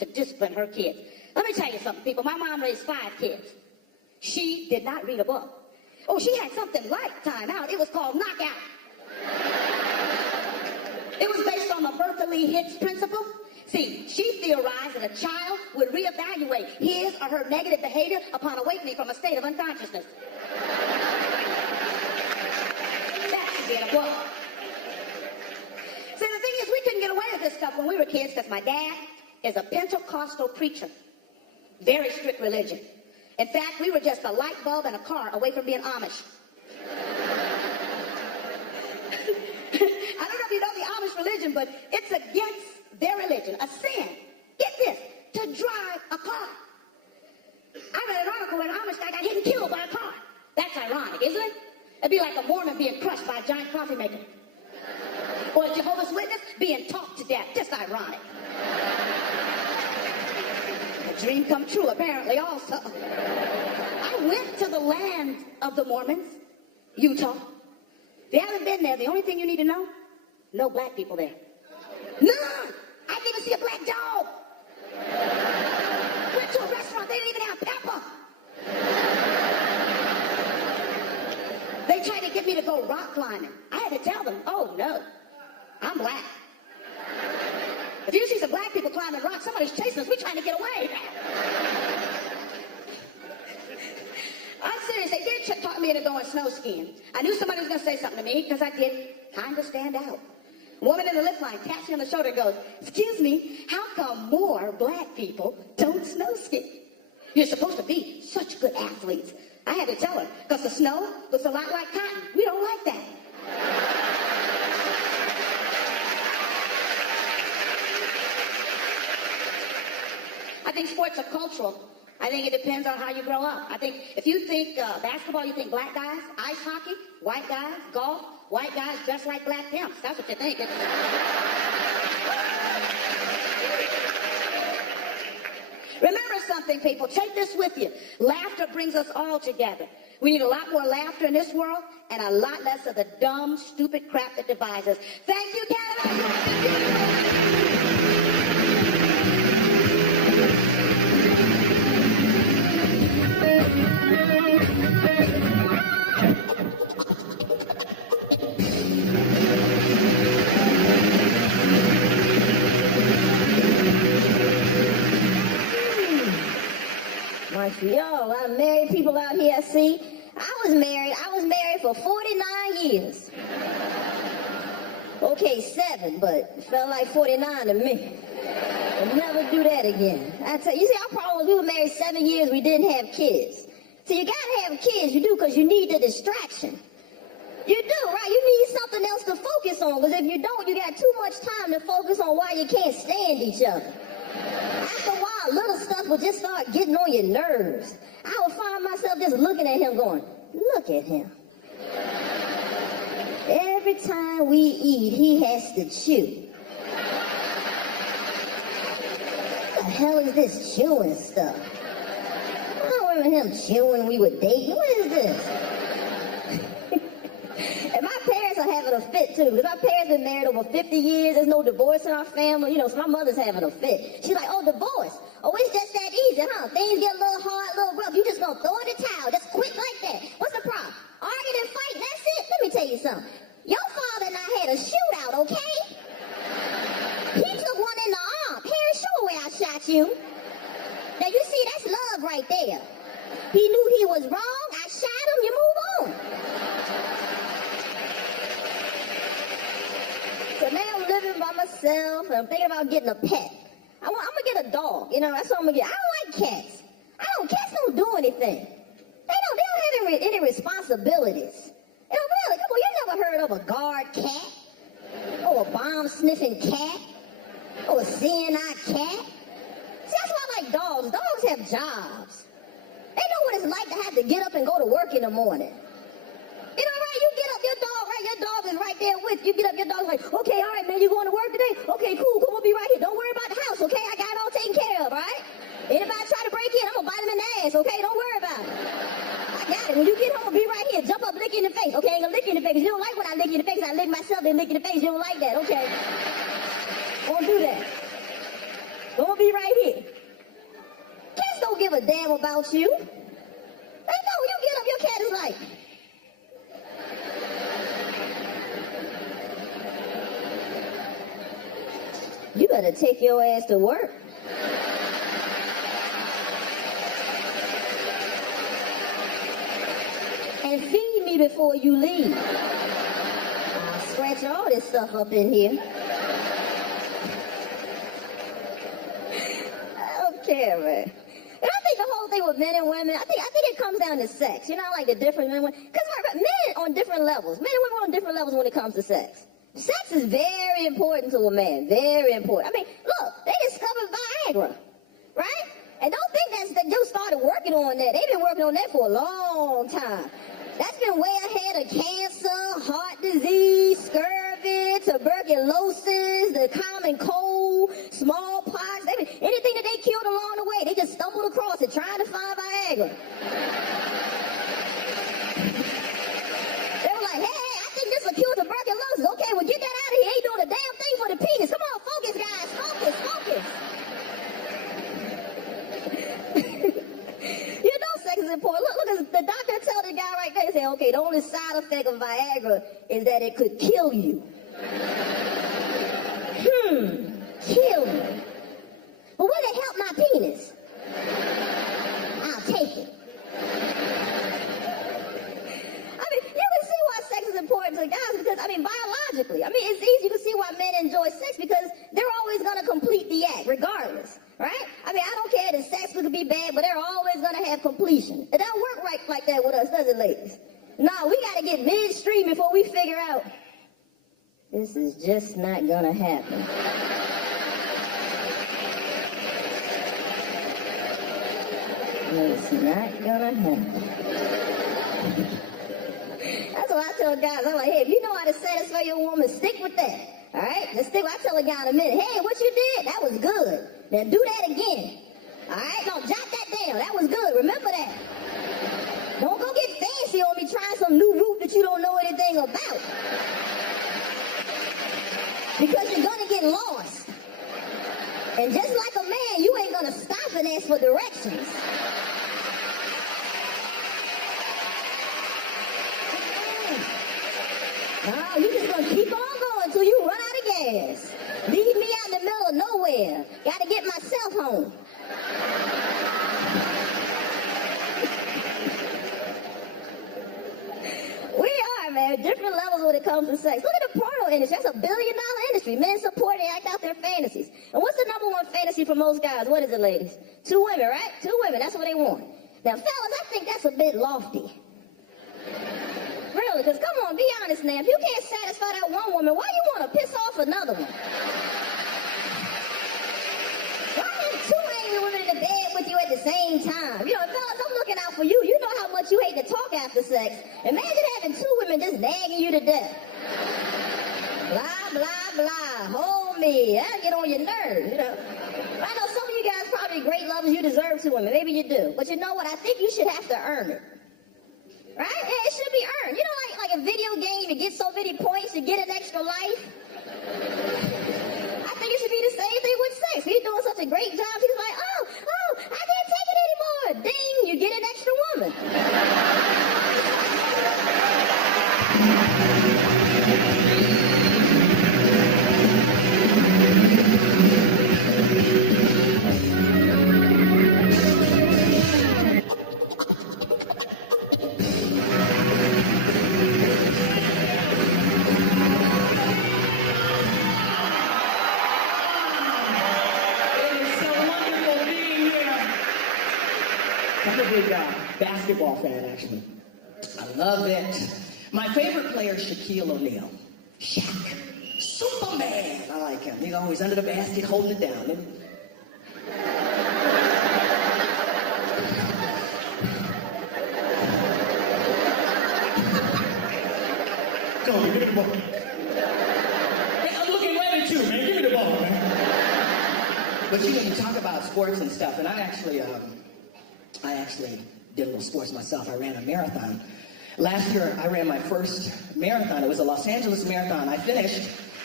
to discipline her kids. Let me tell you something, people. My mom raised 5 kids. She did not read a book. Oh, she had something like Time Out. It was called Knockout. It was based on the Berkeley Hicks principle. See, she theorized that a child would reevaluate his or her negative behavior upon awakening from a state of unconsciousness. That should be in a book. See, the thing is, we couldn't get away with this stuff when we were kids because my dad is a Pentecostal preacher. Very strict religion. In fact, we were just a light bulb and a car away from being Amish. I don't know if you know the Amish religion, but it's against their religion, a sin. Get this, to drive a car. I read an article where an Amish guy got hit and killed by a car. That's ironic, isn't it? It'd be like a Mormon being crushed by a giant coffee maker. Or a Jehovah's Witness being talked to death. Just ironic. A dream come true, apparently, also. I went to the land of the Mormons, Utah. If you haven't been there, the only thing you need to know, no black people there. None! I didn't even see a black dog. Went to a restaurant, they didn't even have pepper. They tried to get me to go rock climbing. I had to tell them, oh no, I'm black. If you see some black people climbing rocks, somebody's chasing us, we're trying to get away. I'm serious, they did talk me into going snow skiing. I knew somebody was going to say something to me because I did kind of stand out. A woman in the lift line taps me on the shoulder and goes, excuse me, how come more black people don't snow ski? You're supposed to be such good athletes. I had to tell her, because the snow looks a lot like cotton. We don't like that. I think sports are cultural. I think it depends on how you grow up. I think if you think basketball, you think black guys. Ice hockey, white guys. Golf, white guys dressed like black pimps. That's what you think. Remember something, people. Take this with you. Laughter brings us all together. We need a lot more laughter in this world and a lot less of the dumb, stupid crap that divides us. Thank you, Canada. Yo, I'm married people out here, see? I was married for 49 years. Okay, 7, but it felt like 49 to me. I'll never do that again. I tell you, see, our problem was we were married 7 years, we didn't have kids. See, you gotta have kids, you do, because you need the distraction. You do, right? You need something else to focus on, because if you don't, you got too much time to focus on why you can't stand each other. After a while, little stuff would just start getting on your nerves. I would find myself just looking at him going, look at him. Every time we eat, he has to chew. What the hell is this chewing stuff? I don't remember him chewing when we were dating. What is this? And my parents are having a fit too, because my parents been married over 50 years. There's no divorce in our family, you know, so my mother's having a fit. She's like, oh, divorce. Oh, it's just that easy, huh? Things get a little hard, a little rough. You just gonna throw in the towel, just quit like that. What's the problem? Arguing and fighting, that's it? Let me tell you something. Your father and I had a shootout, okay? He took one in the arm. Harry, show where I shot you. Now, you see, that's love right there. He knew he was wrong. I shot him. You move on. So now I'm living by myself, and I'm thinking about getting a pet. I'm gonna get a dog. You know, that's what I'm gonna get. I don't like cats. Cats don't do anything. They don't have any responsibilities. You know, really, come on, you never heard of a guard cat? Or a bomb-sniffing cat? Or a CNI cat? See, that's why I like dogs. Dogs have jobs. They know what it's like to have to get up and go to work in the morning. You know, right? You get up, your dog is right there with you. Get up, your dog's like, okay, all right, man, you going to work today? Okay, cool, we'll be right here. Don't worry about the house, okay? I got it all taken care of, right? Anybody try to break in, I'm gonna bite him in the ass, okay? Don't worry about it. I got it. When you get home, I'll be right here. Jump up, lick you in the face. Okay, I ain't gonna lick you in the face. You don't like when I lick you in the face. I lick myself, then lick you in the face. You don't like that, okay? I won't do that. Gonna be right here. Cats don't give a damn about you. They know you get up, your cat is like. You better take your ass to work. And feed me before you leave. I'll scratch all this stuff up in here. I don't care, man. And I think the whole thing with men and women, I think it comes down to sex. You know, like the different men, because men on different levels. Men and women on different levels when it comes to sex. Sex is very important to a man, very important. I mean, look, they discovered Viagra, right? And don't think that you started working on that. They've been working on that for a long time. That's been way ahead of cancer, heart disease, scurvy, tuberculosis, the common cold, smallpox. Anything that they killed along the way, they just stumbled across it trying to find Viagra. They were like, hey, I think this will cure tuberculosis. Okay, well, get that out of here. Ain't doing a damn thing for the penis. Come on, focus, guys. Focus, focus. You know sex is important. Look, the doctor tell the guy right there, he say, okay, the only side effect of Viagra is that it could kill you. Kill me. But will it help my penis? I'll take it. I mean, you can see why sex is important to guys because, I mean, biologically, I mean, it's easy to see why men enjoy sex because they're always going to complete the act, regardless, right? I mean, I don't care that sex could be bad, but they're always going to have completion. It doesn't work right like that with us, does it, ladies? No, we got to get midstream before we figure out this is just not going to happen. It's not gonna happen. That's what I tell guys. I'm like, hey, if you know how to satisfy your woman, stick with that. All right? Just stick. I tell a guy in a minute, hey, what you did? That was good. Now do that again. All right? Don't jot that down. That was good. Remember that. Don't go get fancy on me trying some new route that you don't know anything about. Because you're gonna get lost. And just like a man, you ain't gonna stop and ask for directions. No, you just gonna keep on going until you run out of gas. Leave me out in the middle of nowhere. Gotta get myself home. We are, man, different levels when it comes to sex. Look at the porno industry. That's $1 billion industry. Men support and act out their fantasies. And what's the #1 fantasy for most guys? What is it, ladies? 2 women, right? 2 women. That's what they want. Now, fellas, I think that's a bit lofty. Really, because come on, be honest now. If you can't satisfy that one woman, why you want to piss off another one? Why have 2 angry women in the bed with you at the same time? You know, fellas, I'm looking out for you. You know how much you hate to talk after sex. Imagine having 2 women just nagging you to death. Blah, blah, blah. Hold me. That'll get on your nerves, you know. I know some of you guys probably great lovers. You deserve 2 women. Maybe you do. But you know what? I think you should have to earn it. Right? It should be earned. You know, like a video game, you get so many points, you get an extra life. I think it should be the same thing with sex. He's doing such a great job. He's like, oh, I can't take it anymore. Ding, you get an extra woman. I'm a big basketball fan, actually. I love it. My favorite player is Shaquille O'Neal. Shaq. Superman. I like him. He's always under the basket holding it down. Come on, give me the ball. Hey, I'm looking right at you, man. Give me the ball, man. But you know, you talk about sports and stuff, and I actually did a little sports myself. I ran a marathon. Last year, I ran my first marathon. It was a Los Angeles marathon. I finished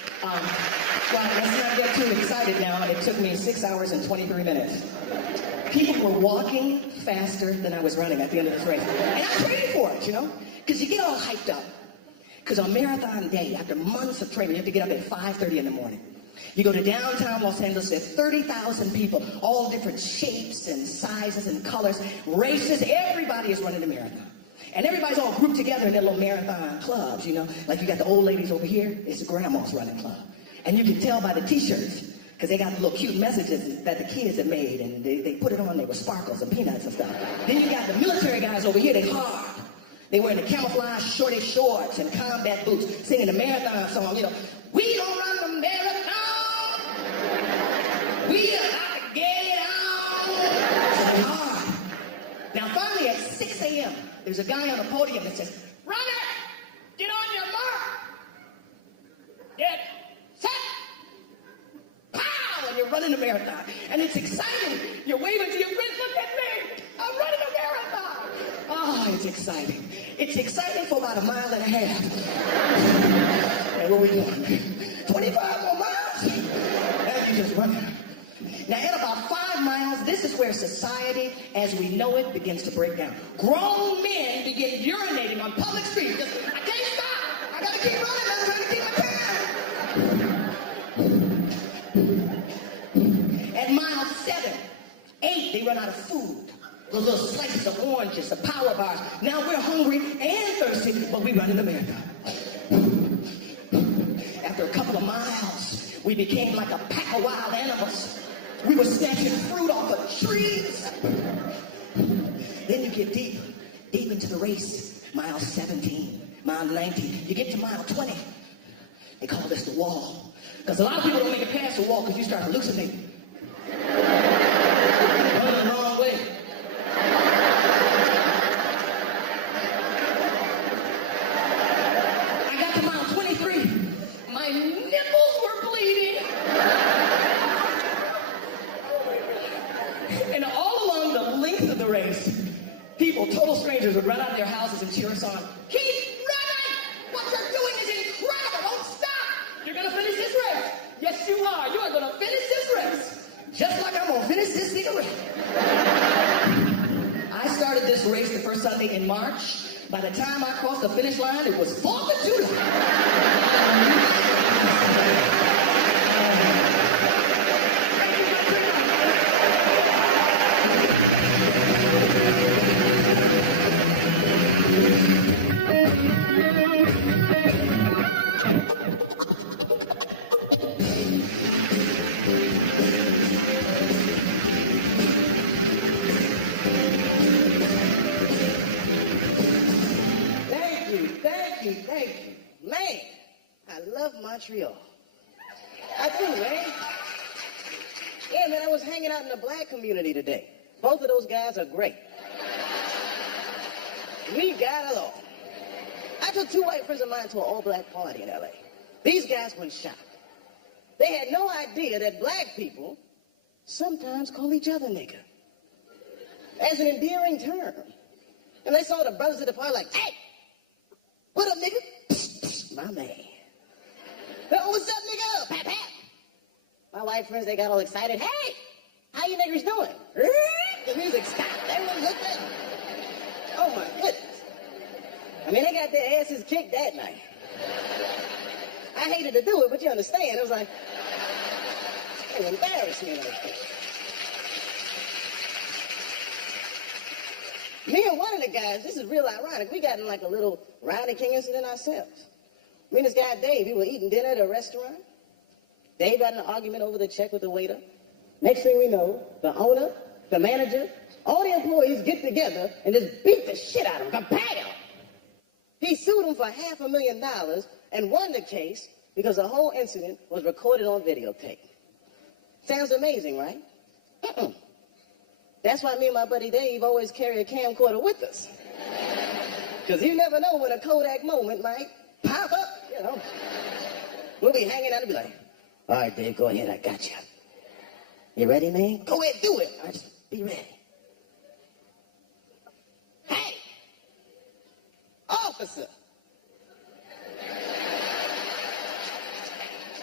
Well, let's not get too excited now. It took me 6 hours and 23 minutes. People were walking faster than I was running at the end of this race. And I trained for it, you know? Because you get all hyped up. Because on marathon day, after months of training, you have to get up at 5:30 in the morning. You go to downtown Los Angeles, there's 30,000 people, all different shapes and sizes and colors, races, everybody is running a marathon. And everybody's all grouped together in their little marathon clubs, you know? Like you got the old ladies over here, it's the grandma's running club. And you can tell by the t-shirts, because they got the little cute messages that the kids have made, and they put it on there with sparkles and peanuts and stuff. Then you got the military guys over here, they hard. They wearing the camouflage shorty shorts and combat boots, singing the marathon song, you know, we don't run the marathon, we are out to get it on. So hard. Now finally at 6 a.m., there's a guy on the podium that says, runner, get on your mark, get set, pow, and you're running a marathon. And it's exciting. You're waving to your friends, look at me, I'm running a marathon. Oh, it's exciting. It's exciting for about 1.5 miles. And what we doing? 25 more miles? And you just running. Now, in about 5 miles, this is where society, as we know it, begins to break down. Grown men begin urinating on public streets. Just, I can't stop. I gotta keep running. I'm trying to keep my time. At mile 7, 8, they run out of food. Those little slices of oranges, the power bars. Now we're hungry and thirsty, but we run in the marathon. After a couple of miles, we became like a pack of wild animals. We were snatching fruit off of trees. Then you get deep into the race. Mile 17, mile 19. You get to mile 20. They call this the wall. Because a lot of people don't make it past the wall because you start hallucinating. Running the wrong way. I got to mile 23. My nipples were bleeding. And all along the length of the race, people, total strangers, would run out of their houses and cheer us on. Keep running! What you're doing is incredible! Don't stop! You're gonna finish this race! Yes, you are! You are gonna finish this race! Just like I'm gonna finish this cigarette. I started this race the first Sunday in March. By the time I crossed the finish line, it was 4th of July. Thank you. Man, I love Montreal. I do, man. Yeah, man, I was hanging out in the black community today. Both of those guys are great. We got along. I took 2 white friends of mine to an all-black party in L.A. These guys went shocked. They had no idea that black people sometimes call each other nigger as an endearing term. And they saw the brothers at the party like, hey, what up, nigga? Psst, psst, my man. Oh, what's up, nigga? Pat, pat. My white friends, they got all excited. Hey, how you niggers doing? The music stopped. Everyone looked at me. Oh, my goodness. I mean, they got their asses kicked that night. I hated to do it, but you understand. It was like, it embarrassed me. Me and one of the guys, this is real ironic, we got in like a little Rodney King incident ourselves. Me and this guy Dave, we were eating dinner at a restaurant. Dave got in an argument over the check with the waiter. Next thing we know, the owner, the manager, all the employees get together and just beat the shit out of him. Kapow! He sued him for $500,000 and won the case because the whole incident was recorded on videotape. Sounds amazing, right? That's why me and my buddy Dave always carry a camcorder with us. Because you never know when a Kodak moment might pop up, you know. We'll be hanging out and be like, all right, Dave, go ahead, I got you. You ready, man? Go ahead, do it. I just be ready. Hey, officer.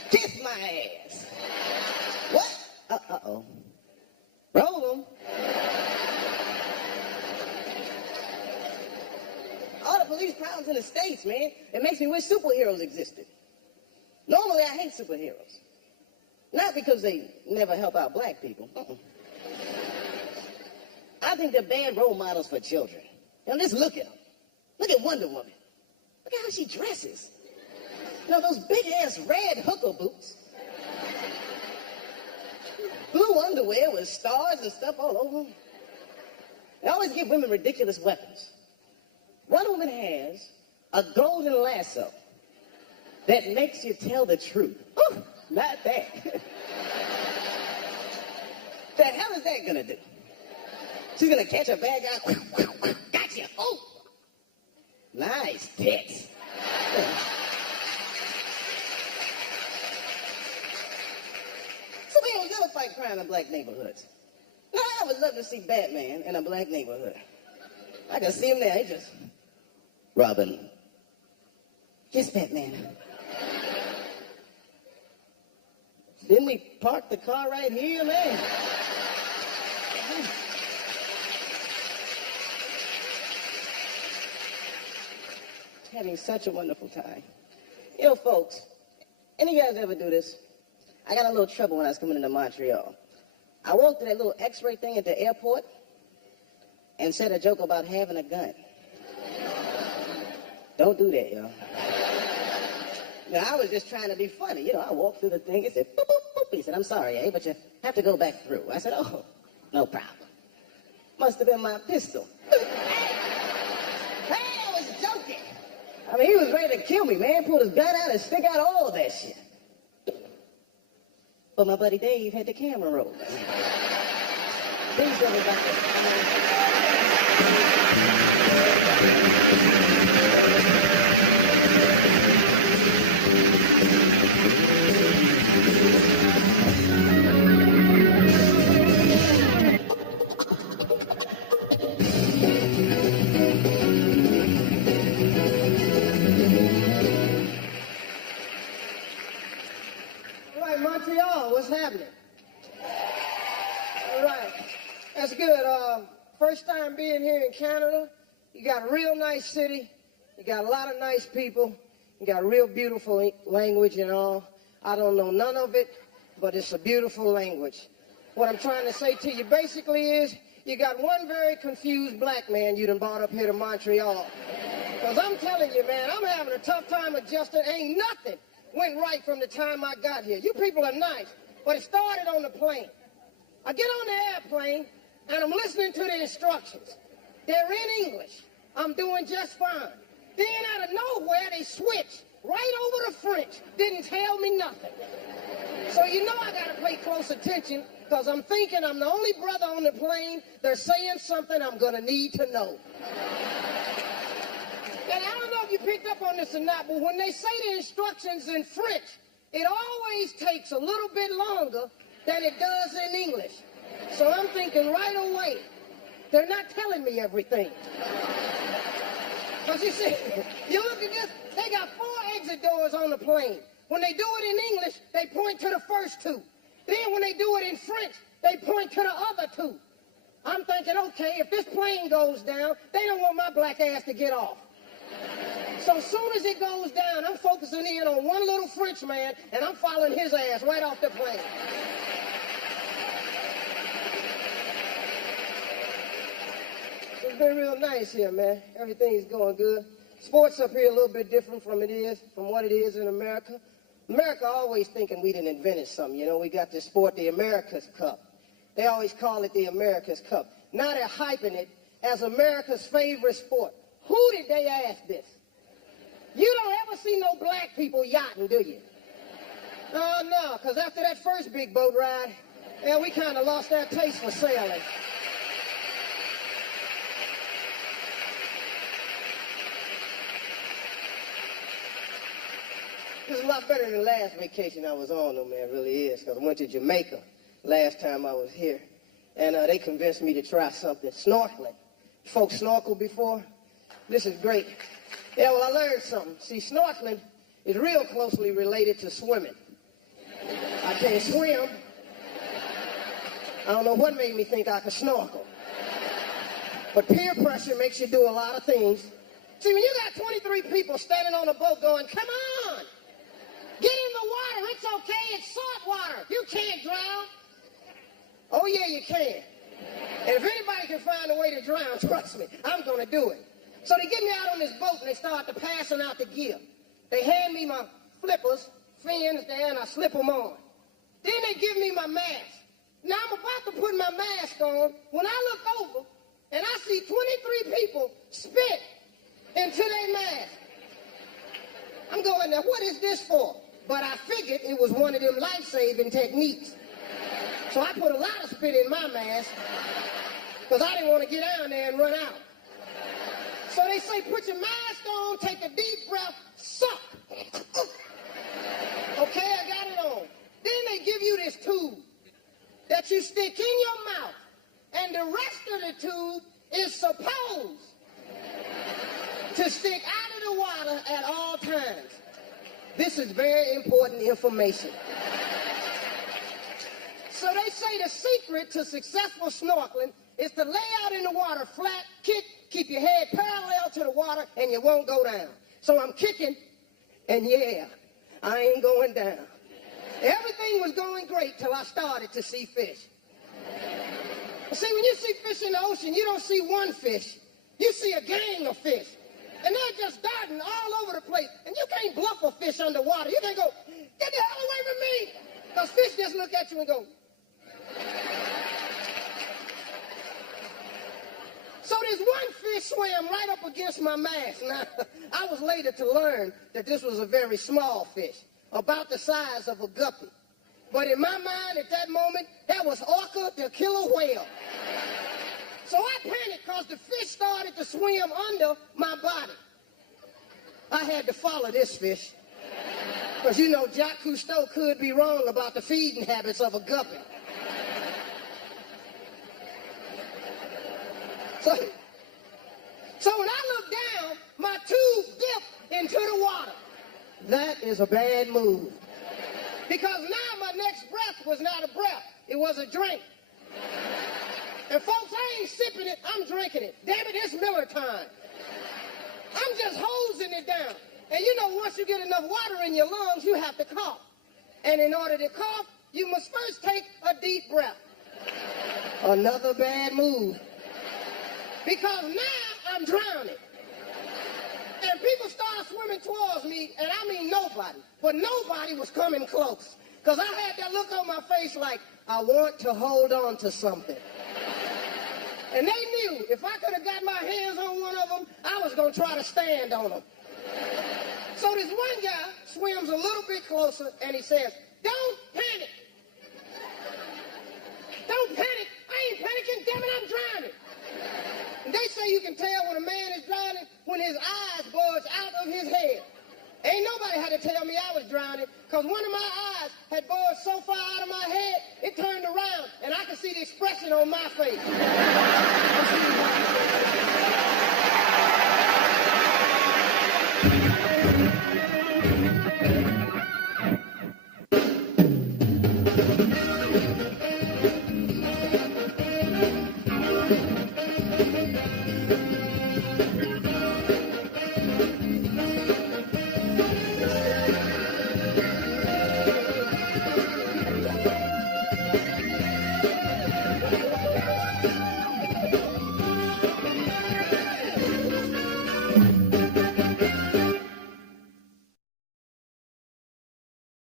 Kiss my ass. What? Uh-oh. Roll 'em. All the police problems in the States, man. It makes me wish superheroes existed. Normally, I hate superheroes. Not because they never help out black people. I think they're bad role models for children. Now, just look at them. Look at Wonder Woman. Look at how she dresses. You know, those big-ass red hooker boots. Blue underwear with stars and stuff all over them. They always give women ridiculous weapons. One woman has a golden lasso that makes you tell the truth. Ooh, not that. The hell is that gonna do? She's gonna catch a bad guy. Gotcha. Oh, nice tits. Superheroes never fight crime in black neighborhoods. Now, I would love to see Batman in a black neighborhood. I can see him there. He just, Robin. kiss Batman. Didn't we park the car right here, man? Having such a wonderful time. You know, folks, any of you guys ever do this? I got a little trouble when I was coming into Montreal. I walked to that little x-ray thing at the airport and said a joke about having a gun. Don't do that, y'all. Now, I was just trying to be funny. You know, I walked through the thing and said, boop, boop, boop. He said, I'm sorry, but you have to go back through. I said, oh, no problem. Must have been my pistol. Hey, I was joking. I mean, he was ready to kill me, man. Pulled his gun out and stick out all of that shit. But my buddy Dave had the camera rolling. Please, everybody. Montreal, what's happening? All right, that's good. First time being here in Canada. You got a real nice city. You got a lot of nice people. You got a real beautiful language and all. I don't know none of it, but it's a beautiful language. What I'm trying to say to you basically is you got one very confused black man you done brought up here to Montreal. Because I'm telling you, man, I'm having a tough time adjusting. Ain't nothing went right from the time I got here. You people are nice, but it started on the plane. I get on the airplane, and I'm listening to the instructions. They're in English. I'm doing just fine. Then out of nowhere, they switch right over to French. Didn't tell me nothing. So you know I got to pay close attention, because I'm thinking I'm the only brother on the plane. They're saying something I'm going to need to know. And I don't know if you picked up on this or not, but when they say the instructions in French, it always takes a little bit longer than it does in English. So I'm thinking right away, they're not telling me everything. Because you see, you look at this, they got 4 exit doors on the plane. When they do it in English, they point to the first 2. Then when they do it in French, they point to the other 2. I'm thinking, okay, if this plane goes down, they don't want my black ass to get off. So as soon as it goes down, I'm focusing in on one little French man, and I'm following his ass right off the plane. It's been real nice here, man. Everything's going good. Sports up here a little bit different from what it is in America. America always thinking we done invented something. You know, we got this sport, the America's Cup. They always call it the America's Cup. Now they're hyping it as America's favorite sport. Who did they ask this? You don't ever see no black people yachting, do you? No, because after that first big boat ride, yeah, we kind of lost our taste for sailing. This is a lot better than the last vacation I was on, though, man, it really is, because I went to Jamaica last time I was here, and they convinced me to try something, snorkeling. Folks snorkel before? This is great. Yeah, well, I learned something. See, snorkeling is real closely related to swimming. I can't swim. I don't know what made me think I could snorkel. But peer pressure makes you do a lot of things. See, when you got 23 people standing on a boat going, come on, get in the water, it's okay, it's salt water, you can't drown. Oh yeah, you can. And if anybody can find a way to drown, trust me, I'm gonna do it. So they get me out on this boat and they start to passing out the gear. They hand me my flippers, fins there, and I slip them on. Then they give me my mask. Now I'm about to put my mask on when I look over and I see 23 people spit into their mask. I'm going, now what is this for? But I figured it was one of them life-saving techniques. So I put a lot of spit in my mask because I didn't want to get down there and run out. So they say, put your mask on, take a deep breath, suck. Okay, I got it on. Then they give you this tube that you stick in your mouth, and the rest of the tube is supposed to stick out of the water at all times. This is very important information. So they say the secret to successful snorkeling is to lay out in the water flat, kick, keep your head parallel to the water, and you won't go down. So I'm kicking, and yeah, I ain't going down. Everything was going great till I started to see fish. See, when you see fish in the ocean, you don't see one fish. You see a gang of fish. And they're just darting all over the place. And you can't bluff a fish underwater. You can't go, get the hell away from me. Because fish just look at you and go. So this one fish swam right up against my mask. Now, I was later to learn that this was a very small fish, about the size of a guppy. But in my mind at that moment, that was orca, the killer whale. So I panicked because the fish started to swim under my body. I had to follow this fish. Because, you know, Jacques Cousteau could be wrong about the feeding habits of a guppy. So when I looked down, my tube dipped into the water. That is a bad move. Because now my next breath was not a breath, it was a drink. And folks, I ain't sipping it, I'm drinking it. Damn it, it's Miller time. I'm just hosing it down. And you know, once you get enough water in your lungs, you have to cough. And in order to cough, you must first take a deep breath. Another bad move. Because now I'm drowning. And people start swimming towards me, and I mean nobody. But nobody was coming close. Because I had that look on my face like, I want to hold on to something. And they knew if I could have got my hands on one of them, I was going to try to stand on them. So this one guy swims a little bit closer, and he says, don't panic. Don't panic. I ain't panicking. Damn it, I'm drowning. And they say you can tell when a man is drowning when his eyes bulge out of his head. Ain't nobody had to tell me I was drowning, because one of my eyes had bulged so far out of my head, it turned around, and I could see the expression on my face.